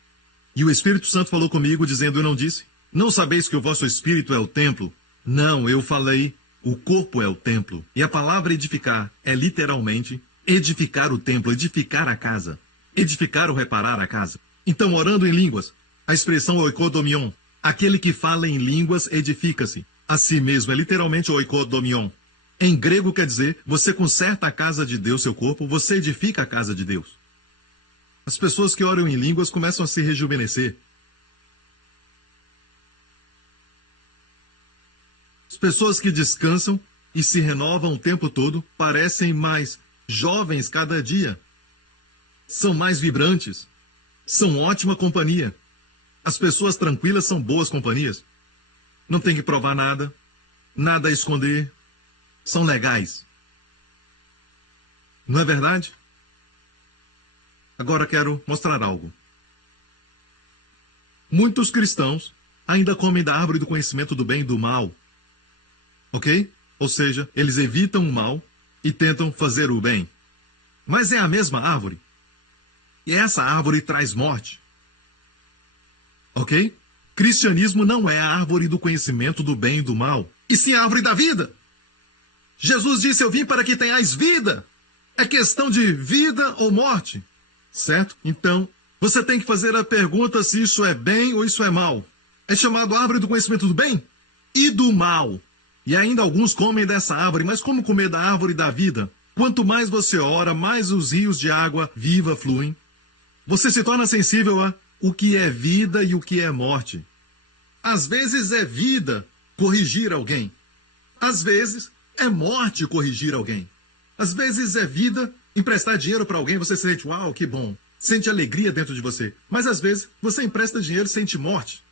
E o Espírito Santo falou comigo dizendo: eu não disse? Não sabeis que o vosso espírito é o templo? Não, eu falei, o corpo é o templo. E a palavra edificar é literalmente edificar o templo, edificar a casa, edificar ou reparar a casa. Então, orando em línguas, a expressão oikodomion, aquele que fala em línguas edifica-se a si mesmo, é literalmente oikodomion. Em grego quer dizer, você conserta a casa de Deus, seu corpo, você edifica a casa de Deus. As pessoas que oram em línguas começam a se rejuvenescer. As pessoas que descansam e se renovam o tempo todo parecem mais jovens cada dia. São mais vibrantes. São ótima companhia. As pessoas tranquilas são boas companhias. Não tem que provar nada, nada a esconder. São legais. Não é verdade? Agora quero mostrar algo. Muitos cristãos ainda comem da árvore do conhecimento do bem e do mal. Ok? Ou seja, eles evitam o mal e tentam fazer o bem. Mas é a mesma árvore. E essa árvore traz morte. Ok? Cristianismo não é a árvore do conhecimento do bem e do mal, e sim a árvore da vida. Jesus disse: eu vim para que tenhais vida. É questão de vida ou morte. Certo? Então, você tem que fazer a pergunta se isso é bem ou isso é mal. É chamado árvore do conhecimento do bem e do mal. E ainda alguns comem dessa árvore, mas como comer da árvore da vida? Quanto mais você ora, mais os rios de água viva fluem. Você se torna sensível a o que é vida e o que é morte. Às vezes é vida corrigir alguém. Às vezes é morte corrigir alguém. Às vezes é vida emprestar dinheiro para alguém, você sente, uau, que bom. Sente alegria dentro de você. Mas às vezes você empresta dinheiro e sente morte.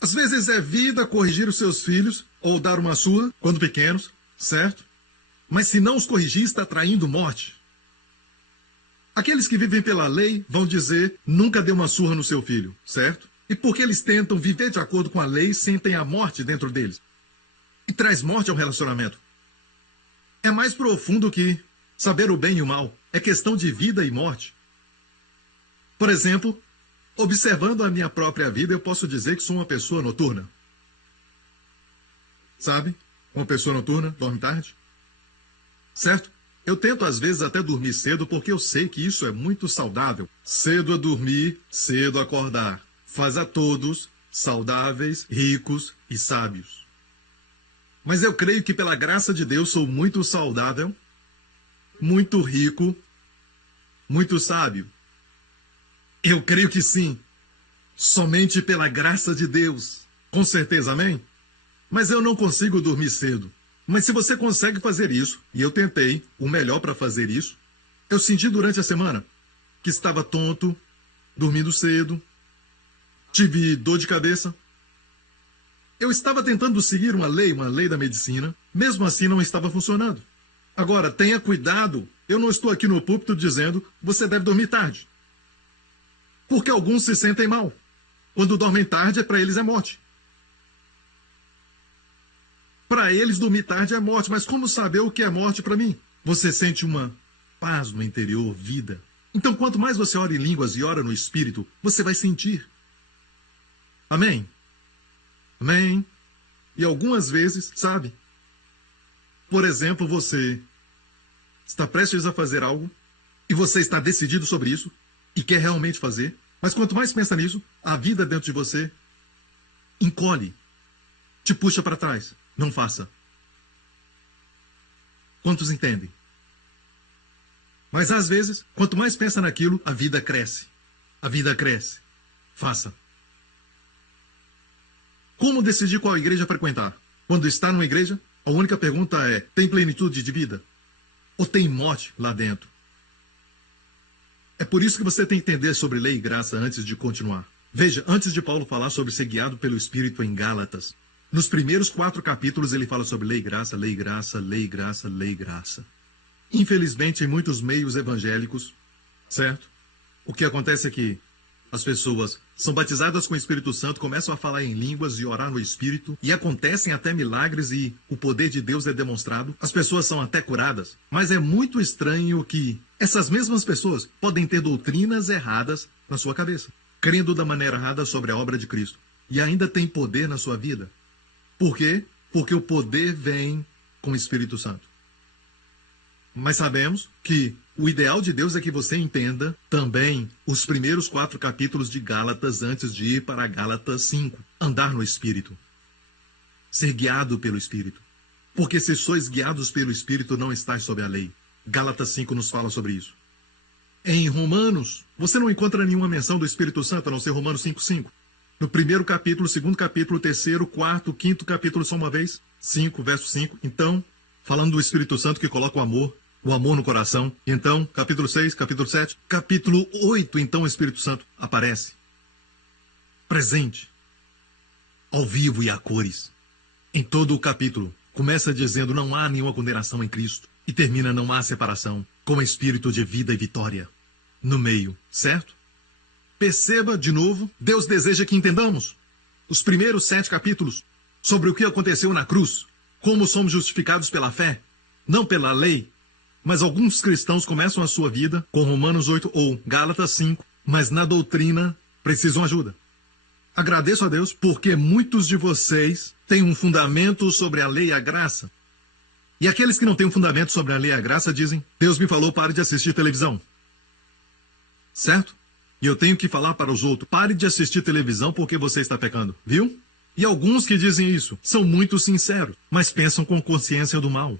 Às vezes é vida corrigir os seus filhos ou dar uma surra quando pequenos, certo? Mas se não os corrigir, está traindo morte. Aqueles que vivem pela lei vão dizer, nunca dê uma surra no seu filho, certo? E porque eles tentam viver de acordo com a lei, sentem a morte dentro deles. E traz morte ao relacionamento. É mais profundo que saber o bem e o mal. É questão de vida e morte. Por exemplo, observando a minha própria vida, eu posso dizer que sou uma pessoa noturna. Sabe? Uma pessoa noturna, dorme tarde. Certo? Eu tento às vezes até dormir cedo porque eu sei que isso é muito saudável. Cedo a dormir, cedo a acordar. Faz a todos saudáveis, ricos e sábios. Mas eu creio que pela graça de Deus sou muito saudável, muito rico, muito sábio. Eu creio que sim. somente pela graça de Deus. Com certeza, amém? Mas eu não consigo dormir cedo. Mas se você consegue fazer isso, e eu tentei o melhor para fazer isso, eu senti durante a semana que estava tonto, dormindo cedo, tive dor de cabeça. Eu estava tentando seguir uma lei da medicina, mesmo assim não estava funcionando. Agora, tenha cuidado, eu não estou aqui no púlpito dizendo você deve dormir tarde. Porque alguns se sentem mal. Quando dormem tarde, para eles é morte. Para eles, dormir tarde é morte, mas como saber o que é morte para mim? Você sente uma paz no interior, vida. Então, quanto mais você ora em línguas e ora no Espírito, você vai sentir. Amém? Amém? E algumas vezes, sabe? Por exemplo, você está prestes a fazer algo e você está decidido sobre isso e quer realmente fazer, mas quanto mais pensa nisso, a vida dentro de você encolhe, te puxa para trás. Não faça. Quantos entendem? Mas às vezes, quanto mais pensa naquilo, a vida cresce. A vida cresce. Faça. Como decidir qual igreja frequentar? Quando está numa igreja, a única pergunta é: tem plenitude de vida? Ou tem morte lá dentro? É por isso que você tem que entender sobre lei e graça antes de continuar. Veja, antes de Paulo falar sobre ser guiado pelo Espírito em Gálatas, nos primeiros 4 capítulos ele fala sobre lei e graça, lei e graça, lei e graça, lei e graça. Infelizmente, em muitos meios evangélicos, certo? O que acontece é que as pessoas são batizadas com o Espírito Santo, começam a falar em línguas e orar no Espírito, e acontecem até milagres e o poder de Deus é demonstrado. As pessoas são até curadas, mas é muito estranho que essas mesmas pessoas podem ter doutrinas erradas na sua cabeça, crendo da maneira errada sobre a obra de Cristo, e ainda tem poder na sua vida. Por quê? Porque o poder vem com o Espírito Santo. Mas sabemos que o ideal de Deus é que você entenda também os primeiros 4 capítulos de Gálatas antes de ir para Gálatas 5. Andar no Espírito. Ser guiado pelo Espírito. Porque se sois guiados pelo Espírito, não estáis sob a lei. Gálatas 5 nos fala sobre isso. Em Romanos, você não encontra nenhuma menção do Espírito Santo, a não ser Romanos 5:5. No primeiro capítulo, segundo capítulo, terceiro, quarto, quinto capítulo, só uma vez. 5, verso 5. Então, falando do Espírito Santo que coloca o amor no coração. Então, capítulo 6, capítulo 7. Capítulo 8, então o Espírito Santo aparece. Presente. Ao vivo e a cores. Em todo o capítulo, começa dizendo não há nenhuma condenação em Cristo. E termina não há separação, com espírito de vida e vitória. No meio, certo? Perceba, de novo, Deus deseja que entendamos os primeiros 7 capítulos sobre o que aconteceu na cruz, como somos justificados pela fé, não pela lei. Mas alguns cristãos começam a sua vida com Romanos 8 ou Gálatas 5, mas na doutrina precisam ajuda. Agradeço a Deus porque muitos de vocês têm um fundamento sobre a lei e a graça. E aqueles que não têm um fundamento sobre a lei e a graça dizem: Deus me falou, pare de assistir televisão. Certo? E eu tenho que falar para os outros: pare de assistir televisão porque você está pecando. Viu? E alguns que dizem isso são muito sinceros, mas pensam com consciência do mal.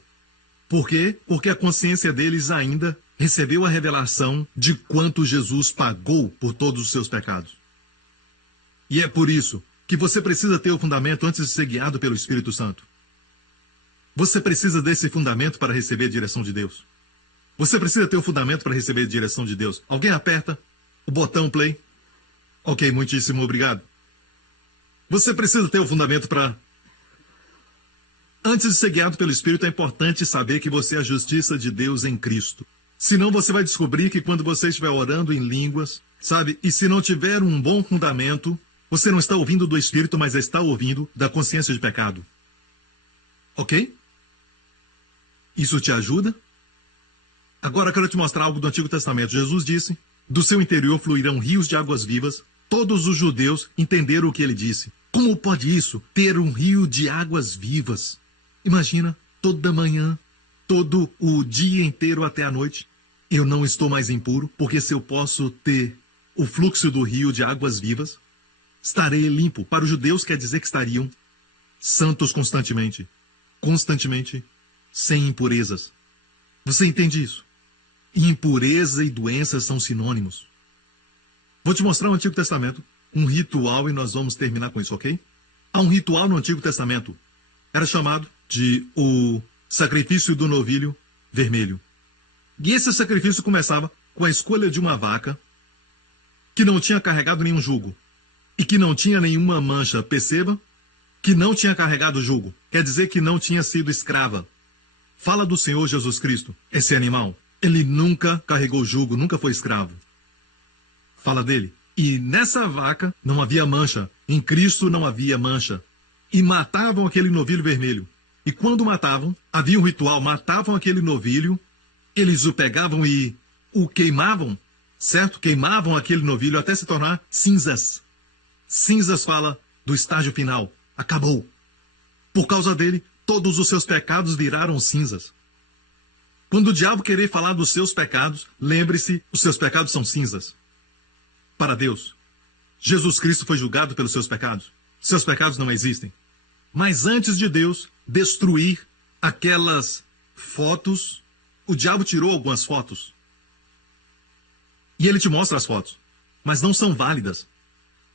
Por quê? Porque a consciência deles ainda recebeu a revelação de quanto Jesus pagou por todos os seus pecados. E é por isso que você precisa ter o fundamento antes de ser guiado pelo Espírito Santo. Você precisa desse fundamento para receber a direção de Deus. Você precisa ter o fundamento para receber a direção de Deus. Alguém aperta o botão play? Ok, muitíssimo obrigado. Você precisa ter o fundamento para... Antes de ser guiado pelo Espírito, é importante saber que você é a justiça de Deus em Cristo. Senão você vai descobrir que quando você estiver orando em línguas, sabe? E se não tiver um bom fundamento, você não está ouvindo do Espírito, mas está ouvindo da consciência de pecado. Ok? Isso te ajuda? Agora eu quero te mostrar algo do Antigo Testamento. Jesus disse: do seu interior fluirão rios de águas vivas. Todos os judeus entenderam o que ele disse. Como pode isso, ter um rio de águas vivas? Imagina, toda manhã, todo o dia inteiro até a noite. Eu não estou mais impuro, porque se eu posso ter o fluxo do rio de águas vivas, estarei limpo. Para os judeus quer dizer que estariam santos constantemente. Constantemente, sem impurezas. Você entende isso? Impureza e doença são sinônimos. Vou te mostrar o Antigo Testamento, um ritual e nós vamos terminar com isso, ok? Há um ritual no Antigo Testamento. Era chamado de o sacrifício do novilho vermelho. E esse sacrifício começava com a escolha de uma vaca que não tinha carregado nenhum jugo e que não tinha nenhuma mancha. Perceba que não tinha carregado jugo. Quer dizer que não tinha sido escrava. Fala do Senhor Jesus Cristo. Esse animal, ele nunca carregou jugo, nunca foi escravo. Fala dele. E nessa vaca não havia mancha. Em Cristo não havia mancha. E matavam aquele novilho vermelho. E quando matavam, havia um ritual. Matavam aquele novilho, eles o pegavam e o queimavam, certo? Queimavam aquele novilho até se tornar cinzas. Cinzas fala do estágio final. Acabou. Por causa dele, todos os seus pecados viraram cinzas. Quando o diabo querer falar dos seus pecados, lembre-se, os seus pecados são cinzas. Para Deus, Jesus Cristo foi julgado pelos seus pecados. Seus pecados não existem. Mas antes de Deus destruir aquelas fotos, o diabo tirou algumas fotos. E ele te mostra as fotos. Mas não são válidas.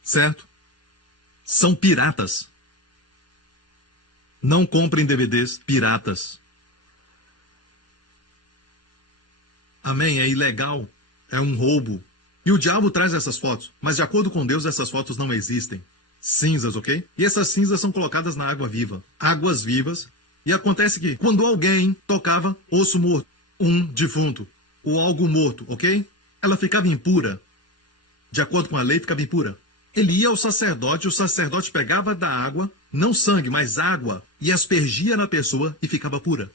Certo? São piratas. Não comprem DVDs piratas. Amém? É ilegal. É um roubo. E o diabo traz essas fotos. Mas de acordo com Deus, essas fotos não existem. Cinzas, ok? E essas cinzas são colocadas na água viva. Águas vivas. E acontece que quando alguém tocava osso morto, um defunto, ou algo morto, ok? Ela ficava impura. De acordo com a lei, ficava impura. Ele ia ao sacerdote, o sacerdote pegava da água, não sangue, mas água, e aspergia na pessoa e ficava pura.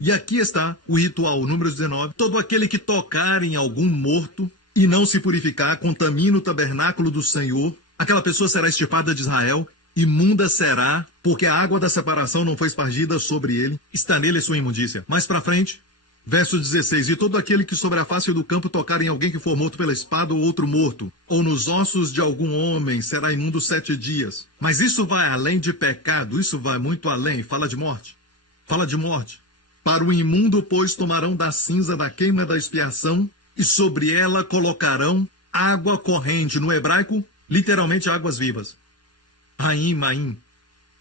E aqui está o ritual, o número 19. Todo aquele que tocar em algum morto e não se purificar, contamina o tabernáculo do Senhor, aquela pessoa será extirpada de Israel, imunda será, porque a água da separação não foi espargida sobre ele, está nele a sua imundícia. Mais para frente, verso 16. E todo aquele que sobre a face do campo tocar em alguém que for morto pela espada ou outro morto, ou nos ossos de algum homem, será imundo 7 dias. Mas isso vai além de pecado, isso vai muito além, fala de morte. Fala de morte. Para o imundo, pois, tomarão da cinza da queima da expiação, e sobre ela colocarão água corrente. No hebraico, literalmente águas vivas. Raim, maim.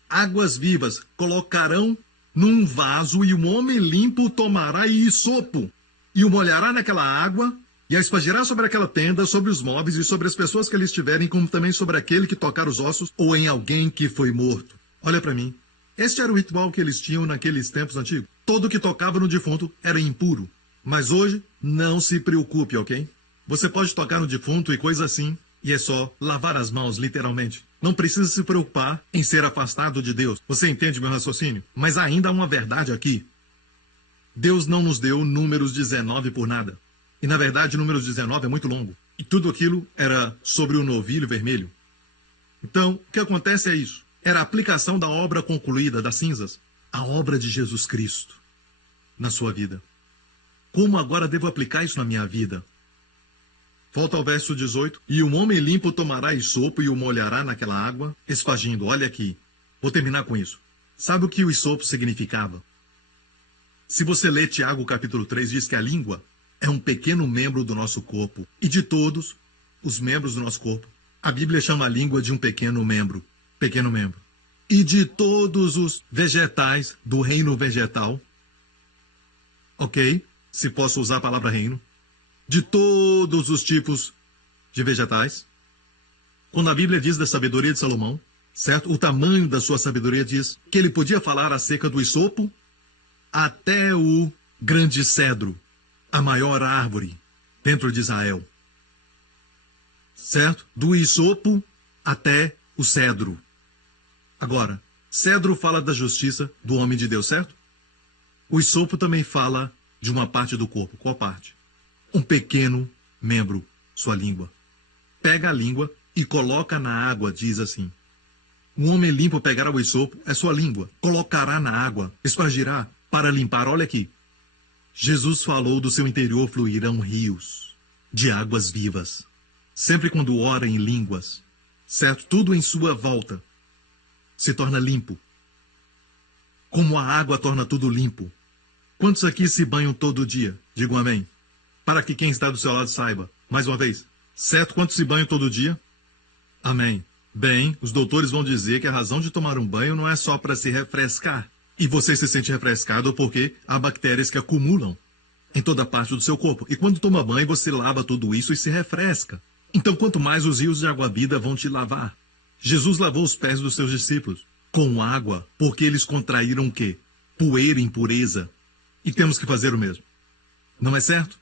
Águas vivas colocarão num vaso, e o homem limpo tomará isopo, e o molhará naquela água, e a espargirá sobre aquela tenda, sobre os móveis e sobre as pessoas que ali estiverem, como também sobre aquele que tocar os ossos, ou em alguém que foi morto. Olha para mim. Este era o ritual que eles tinham naqueles tempos antigos. Todo que tocava no defunto era impuro. Mas hoje, não se preocupe, ok? Você pode tocar no defunto e coisa assim, e é só lavar as mãos, literalmente. Não precisa se preocupar em ser afastado de Deus. Você entende meu raciocínio? Mas ainda há uma verdade aqui. Deus não nos deu números 19 por nada. E na verdade, o número 19 é muito longo. E tudo aquilo era sobre o novilho vermelho. Então, o que acontece é isso. Era a aplicação da obra concluída, das cinzas, a obra de Jesus Cristo na sua vida. Como agora devo aplicar isso na minha vida? Volta ao verso 18. E o homem limpo tomará isopo e o molhará naquela água, espargindo. Olha aqui. Vou terminar com isso. Sabe o que o isopo significava? Se você ler Tiago capítulo 3, diz que a língua é um pequeno membro do nosso corpo. E de todos os membros do nosso corpo, a Bíblia chama a língua de um pequeno membro. Pequeno membro. E de todos os vegetais do reino vegetal, ok? Se posso usar a palavra reino. De todos os tipos de vegetais. Quando a Bíblia diz da sabedoria de Salomão, certo? O tamanho da sua sabedoria diz que ele podia falar acerca do isopo até o grande cedro, a maior árvore dentro de Israel. Certo? Do isopo até o cedro. Agora, cedro fala da justiça do homem de Deus, certo? O isopo também fala de uma parte do corpo. Qual parte? Um pequeno membro, sua língua. Pega a língua e coloca na água, diz assim. Um homem limpo pegará o isopo, é sua língua, colocará na água, espargirá para limpar. Olha aqui. Jesus falou do seu interior fluirão rios de águas vivas. Sempre quando ora em línguas, certo? Tudo em sua volta se torna limpo. Como a água torna tudo limpo. Quantos aqui se banham todo dia? Digam amém. Para que quem está do seu lado saiba. Mais uma vez. Certo? Quantos se banham todo dia? Amém. Bem, os doutores vão dizer que a razão de tomar um banho não é só para se refrescar. E você se sente refrescado porque há bactérias que acumulam em toda parte do seu corpo. E quando toma banho, você lava tudo isso e se refresca. Então, quanto mais os rios de água-vida vão te lavar. Jesus lavou os pés dos seus discípulos com água, porque eles contraíram o quê? Poeira e impureza. E temos que fazer o mesmo. Não é certo?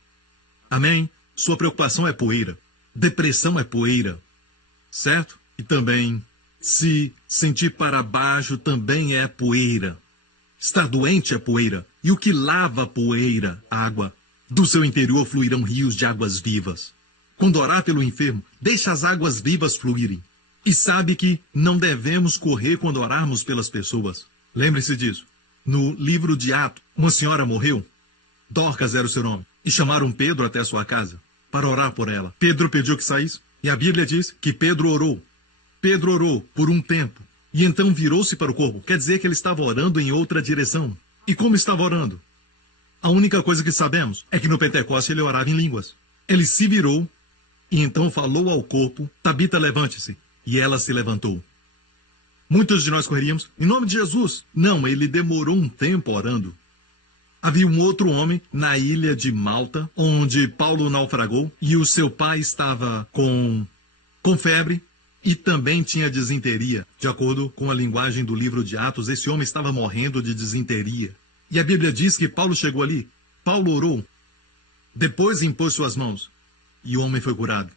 Amém? Sua preocupação é poeira. Depressão é poeira. Certo? E também, se sentir para baixo também é poeira. Estar doente é poeira. E o que lava a poeira, água, do seu interior fluirão rios de águas vivas. Quando orar pelo enfermo, deixa as águas vivas fluírem. E sabe que não devemos correr quando orarmos pelas pessoas. Lembre-se disso. No livro de Atos, uma senhora morreu. Dorcas era o seu nome. E chamaram Pedro até a sua casa para orar por ela. Pedro pediu que saísse. E a Bíblia diz que Pedro orou. Pedro orou por um tempo. E então virou-se para o corpo. Quer dizer que ele estava orando em outra direção. E como estava orando? A única coisa que sabemos é que no Pentecoste ele orava em línguas. Ele se virou e então falou ao corpo: Tabita, levante-se. E ela se levantou. Muitos de nós correríamos: em nome de Jesus. Não, ele demorou um tempo orando. Havia um outro homem na ilha de Malta, onde Paulo naufragou, e o seu pai estava com febre e também tinha disenteria. De acordo com a linguagem do livro de Atos, esse homem estava morrendo de disenteria. E a Bíblia diz que Paulo chegou ali. Paulo orou. Depois impôs suas mãos. E o homem foi curado.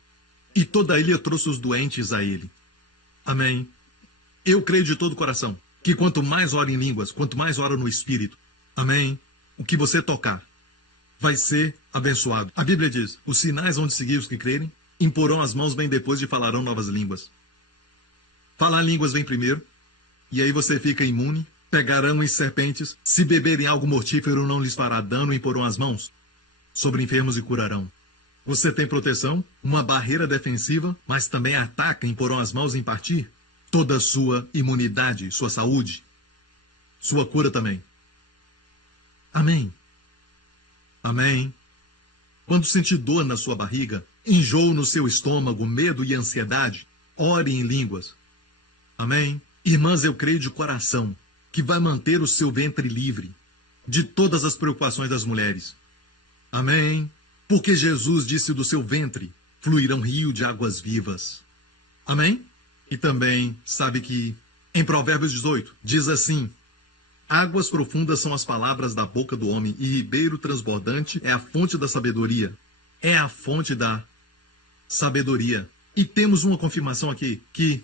E toda a ilha trouxe os doentes a ele. Amém. Eu creio de todo o coração que quanto mais ora em línguas, quanto mais ora no Espírito, amém, o que você tocar vai ser abençoado. A Bíblia diz: os sinais vão seguir os que crerem, imporão as mãos bem depois e falarão novas línguas. Falar línguas vem primeiro, e aí você fica imune. Pegarão em serpentes, se beberem algo mortífero não lhes fará dano, imporão as mãos sobre enfermos e curarão. Você tem proteção, uma barreira defensiva, mas também ataca, imporão as mãos em partir toda a sua imunidade, sua saúde, sua cura também. Amém. Amém. Quando sentir dor na sua barriga, enjoo no seu estômago, medo e ansiedade, ore em línguas. Amém. Irmãs, eu creio de coração que vai manter o seu ventre livre de todas as preocupações das mulheres. Amém. Porque Jesus disse: do seu ventre fluirão rio de águas vivas. Amém? E também sabe que em Provérbios 18 diz assim: águas profundas são as palavras da boca do homem, e ribeiro transbordante é a fonte da sabedoria. É a fonte da sabedoria. E temos uma confirmação aqui, que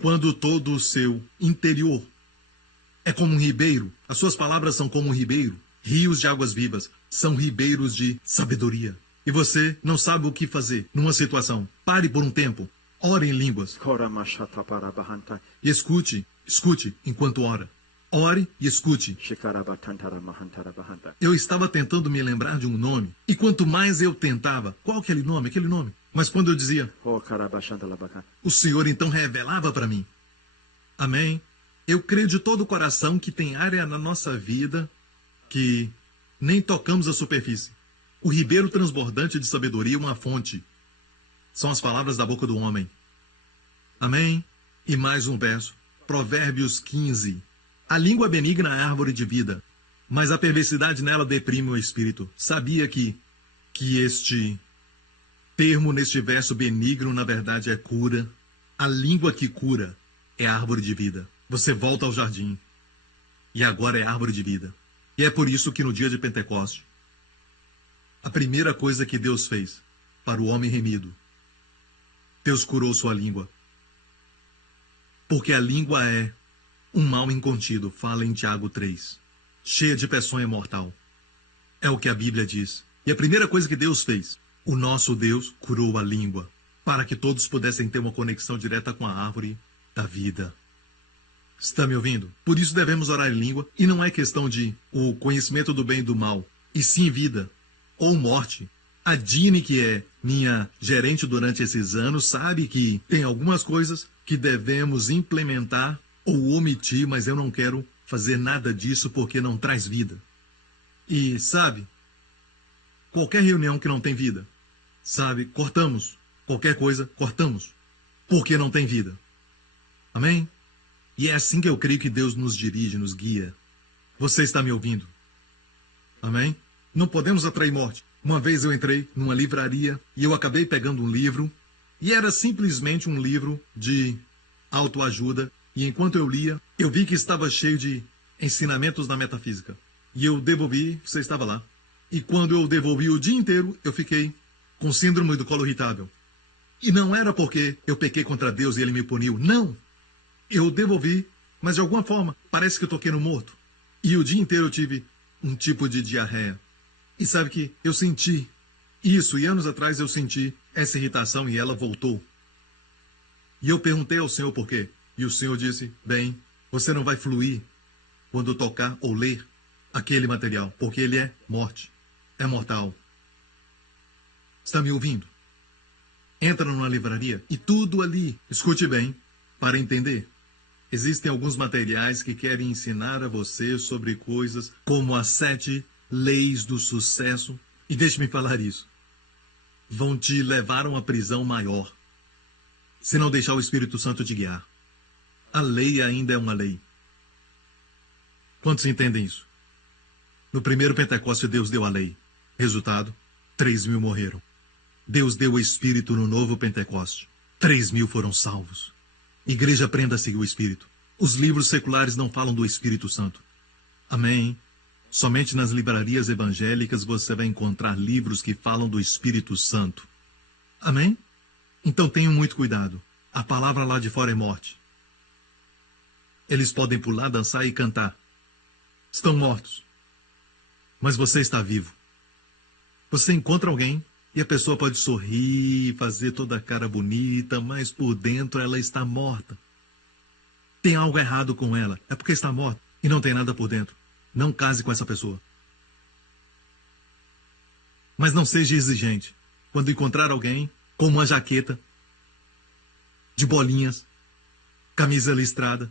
quando todo o seu interior é como um ribeiro, as suas palavras são como um ribeiro, rios de águas vivas, são ribeiros de sabedoria. E você não sabe o que fazer numa situação. Pare por um tempo, ore em línguas. E escute enquanto ora. Ore e escute. Eu estava tentando me lembrar de um nome, e quanto mais eu tentava, qual aquele nome? Mas quando eu dizia, o Senhor então revelava para mim. Amém? Eu creio de todo o coração que tem área na nossa vida que nem tocamos a superfície. O ribeiro transbordante de sabedoria, uma fonte, são as palavras da boca do homem. Amém? E mais um verso. Provérbios 15. A língua benigna é árvore de vida, mas a perversidade nela deprime o espírito. Sabia que este termo neste verso benigno, na verdade, é cura? A língua que cura é árvore de vida. Você volta ao jardim e agora é árvore de vida. E é por isso que no dia de Pentecoste, a primeira coisa que Deus fez para o homem remido, Deus curou sua língua. Porque a língua é um mal incontido, fala em Tiago 3, cheia de peçonha mortal. É o que a Bíblia diz. E a primeira coisa que Deus fez, o nosso Deus curou a língua, para que todos pudessem ter uma conexão direta com a árvore da vida. Está me ouvindo? Por isso devemos orar em língua, e não é questão de o conhecimento do bem e do mal, e sim vida ou morte. A Dini, que é minha gerente durante esses anos, sabe que tem algumas coisas que devemos implementar ou omitir, mas eu não quero fazer nada disso porque não traz vida. E, sabe, qualquer reunião que não tem vida, sabe, cortamos. Qualquer coisa, cortamos. porque não tem vida. Amém? E é assim que eu creio que Deus nos dirige, nos guia. Você está me ouvindo? Amém? Não podemos atrair morte. Uma vez eu entrei numa livraria e eu acabei pegando um livro, e era simplesmente um livro de autoajuda, e enquanto eu lia, eu vi que estava cheio de ensinamentos na metafísica. E eu devolvi, você estava lá. E quando eu devolvi o dia inteiro, eu fiquei com síndrome do colo irritável. E não era porque eu pequei contra Deus e Ele me puniu. Não! Eu devolvi, mas de alguma forma, parece que eu toquei no morto. E o dia inteiro eu tive um tipo de diarreia. E sabe que eu senti isso, e anos atrás eu senti essa irritação e ela voltou. E eu perguntei ao Senhor por quê. E o Senhor disse, bem, você não vai fluir quando tocar ou ler aquele material, porque ele é morte, é mortal. Está me ouvindo? Entra numa livraria e tudo ali, escute bem, para entender. Existem alguns materiais que querem ensinar a você sobre coisas como as 7 leis do sucesso. E deixe-me falar isso. Vão te levar a uma prisão maior, se não deixar o Espírito Santo te guiar. A lei ainda é uma lei. Quantos entendem isso? No primeiro Pentecostes, Deus deu a lei. Resultado, 3.000 morreram. Deus deu o Espírito no novo Pentecoste. 3.000 foram salvos. Igreja, aprenda a seguir o Espírito. Os livros seculares não falam do Espírito Santo. Amém? Somente nas livrarias evangélicas você vai encontrar livros que falam do Espírito Santo. Amém? Então tenham muito cuidado. A palavra lá de fora é morte. Eles podem pular, dançar e cantar. Estão mortos. Mas você está vivo. Você encontra alguém e a pessoa pode sorrir, fazer toda a cara bonita, mas por dentro ela está morta. Tem algo errado com ela. É porque está morta e não tem nada por dentro. Não case com essa pessoa. Mas não seja exigente. Quando encontrar alguém com uma jaqueta de bolinhas, camisa listrada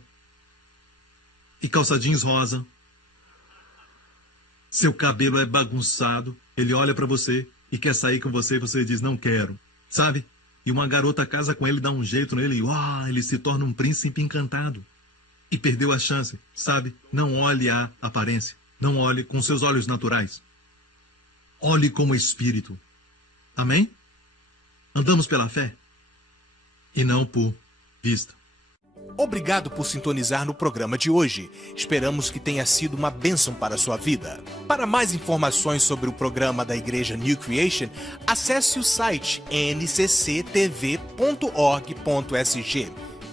e calçadinhos rosa, seu cabelo é bagunçado, ele olha para você e quer sair com você e você diz, não quero, sabe? E uma garota casa com ele, dá um jeito nele e ele se torna um príncipe encantado. E perdeu a chance, sabe? Não olhe a aparência. Não olhe com seus olhos naturais. Olhe como espírito. Amém? Andamos pela fé e não por vista. Obrigado por sintonizar no programa de hoje. Esperamos que tenha sido uma bênção para a sua vida. Para mais informações sobre o programa da Igreja New Creation, acesse o site ncctv.org.sg.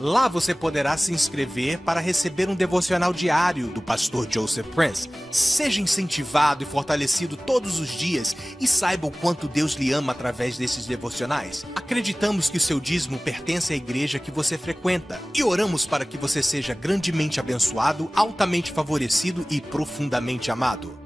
Lá você poderá se inscrever para receber um devocional diário do pastor Joseph Prince. Seja incentivado e fortalecido todos os dias e saiba o quanto Deus lhe ama através desses devocionais. Acreditamos que o seu dízimo pertence à igreja que você frequenta e oramos para que você seja grandemente abençoado, altamente favorecido e profundamente amado.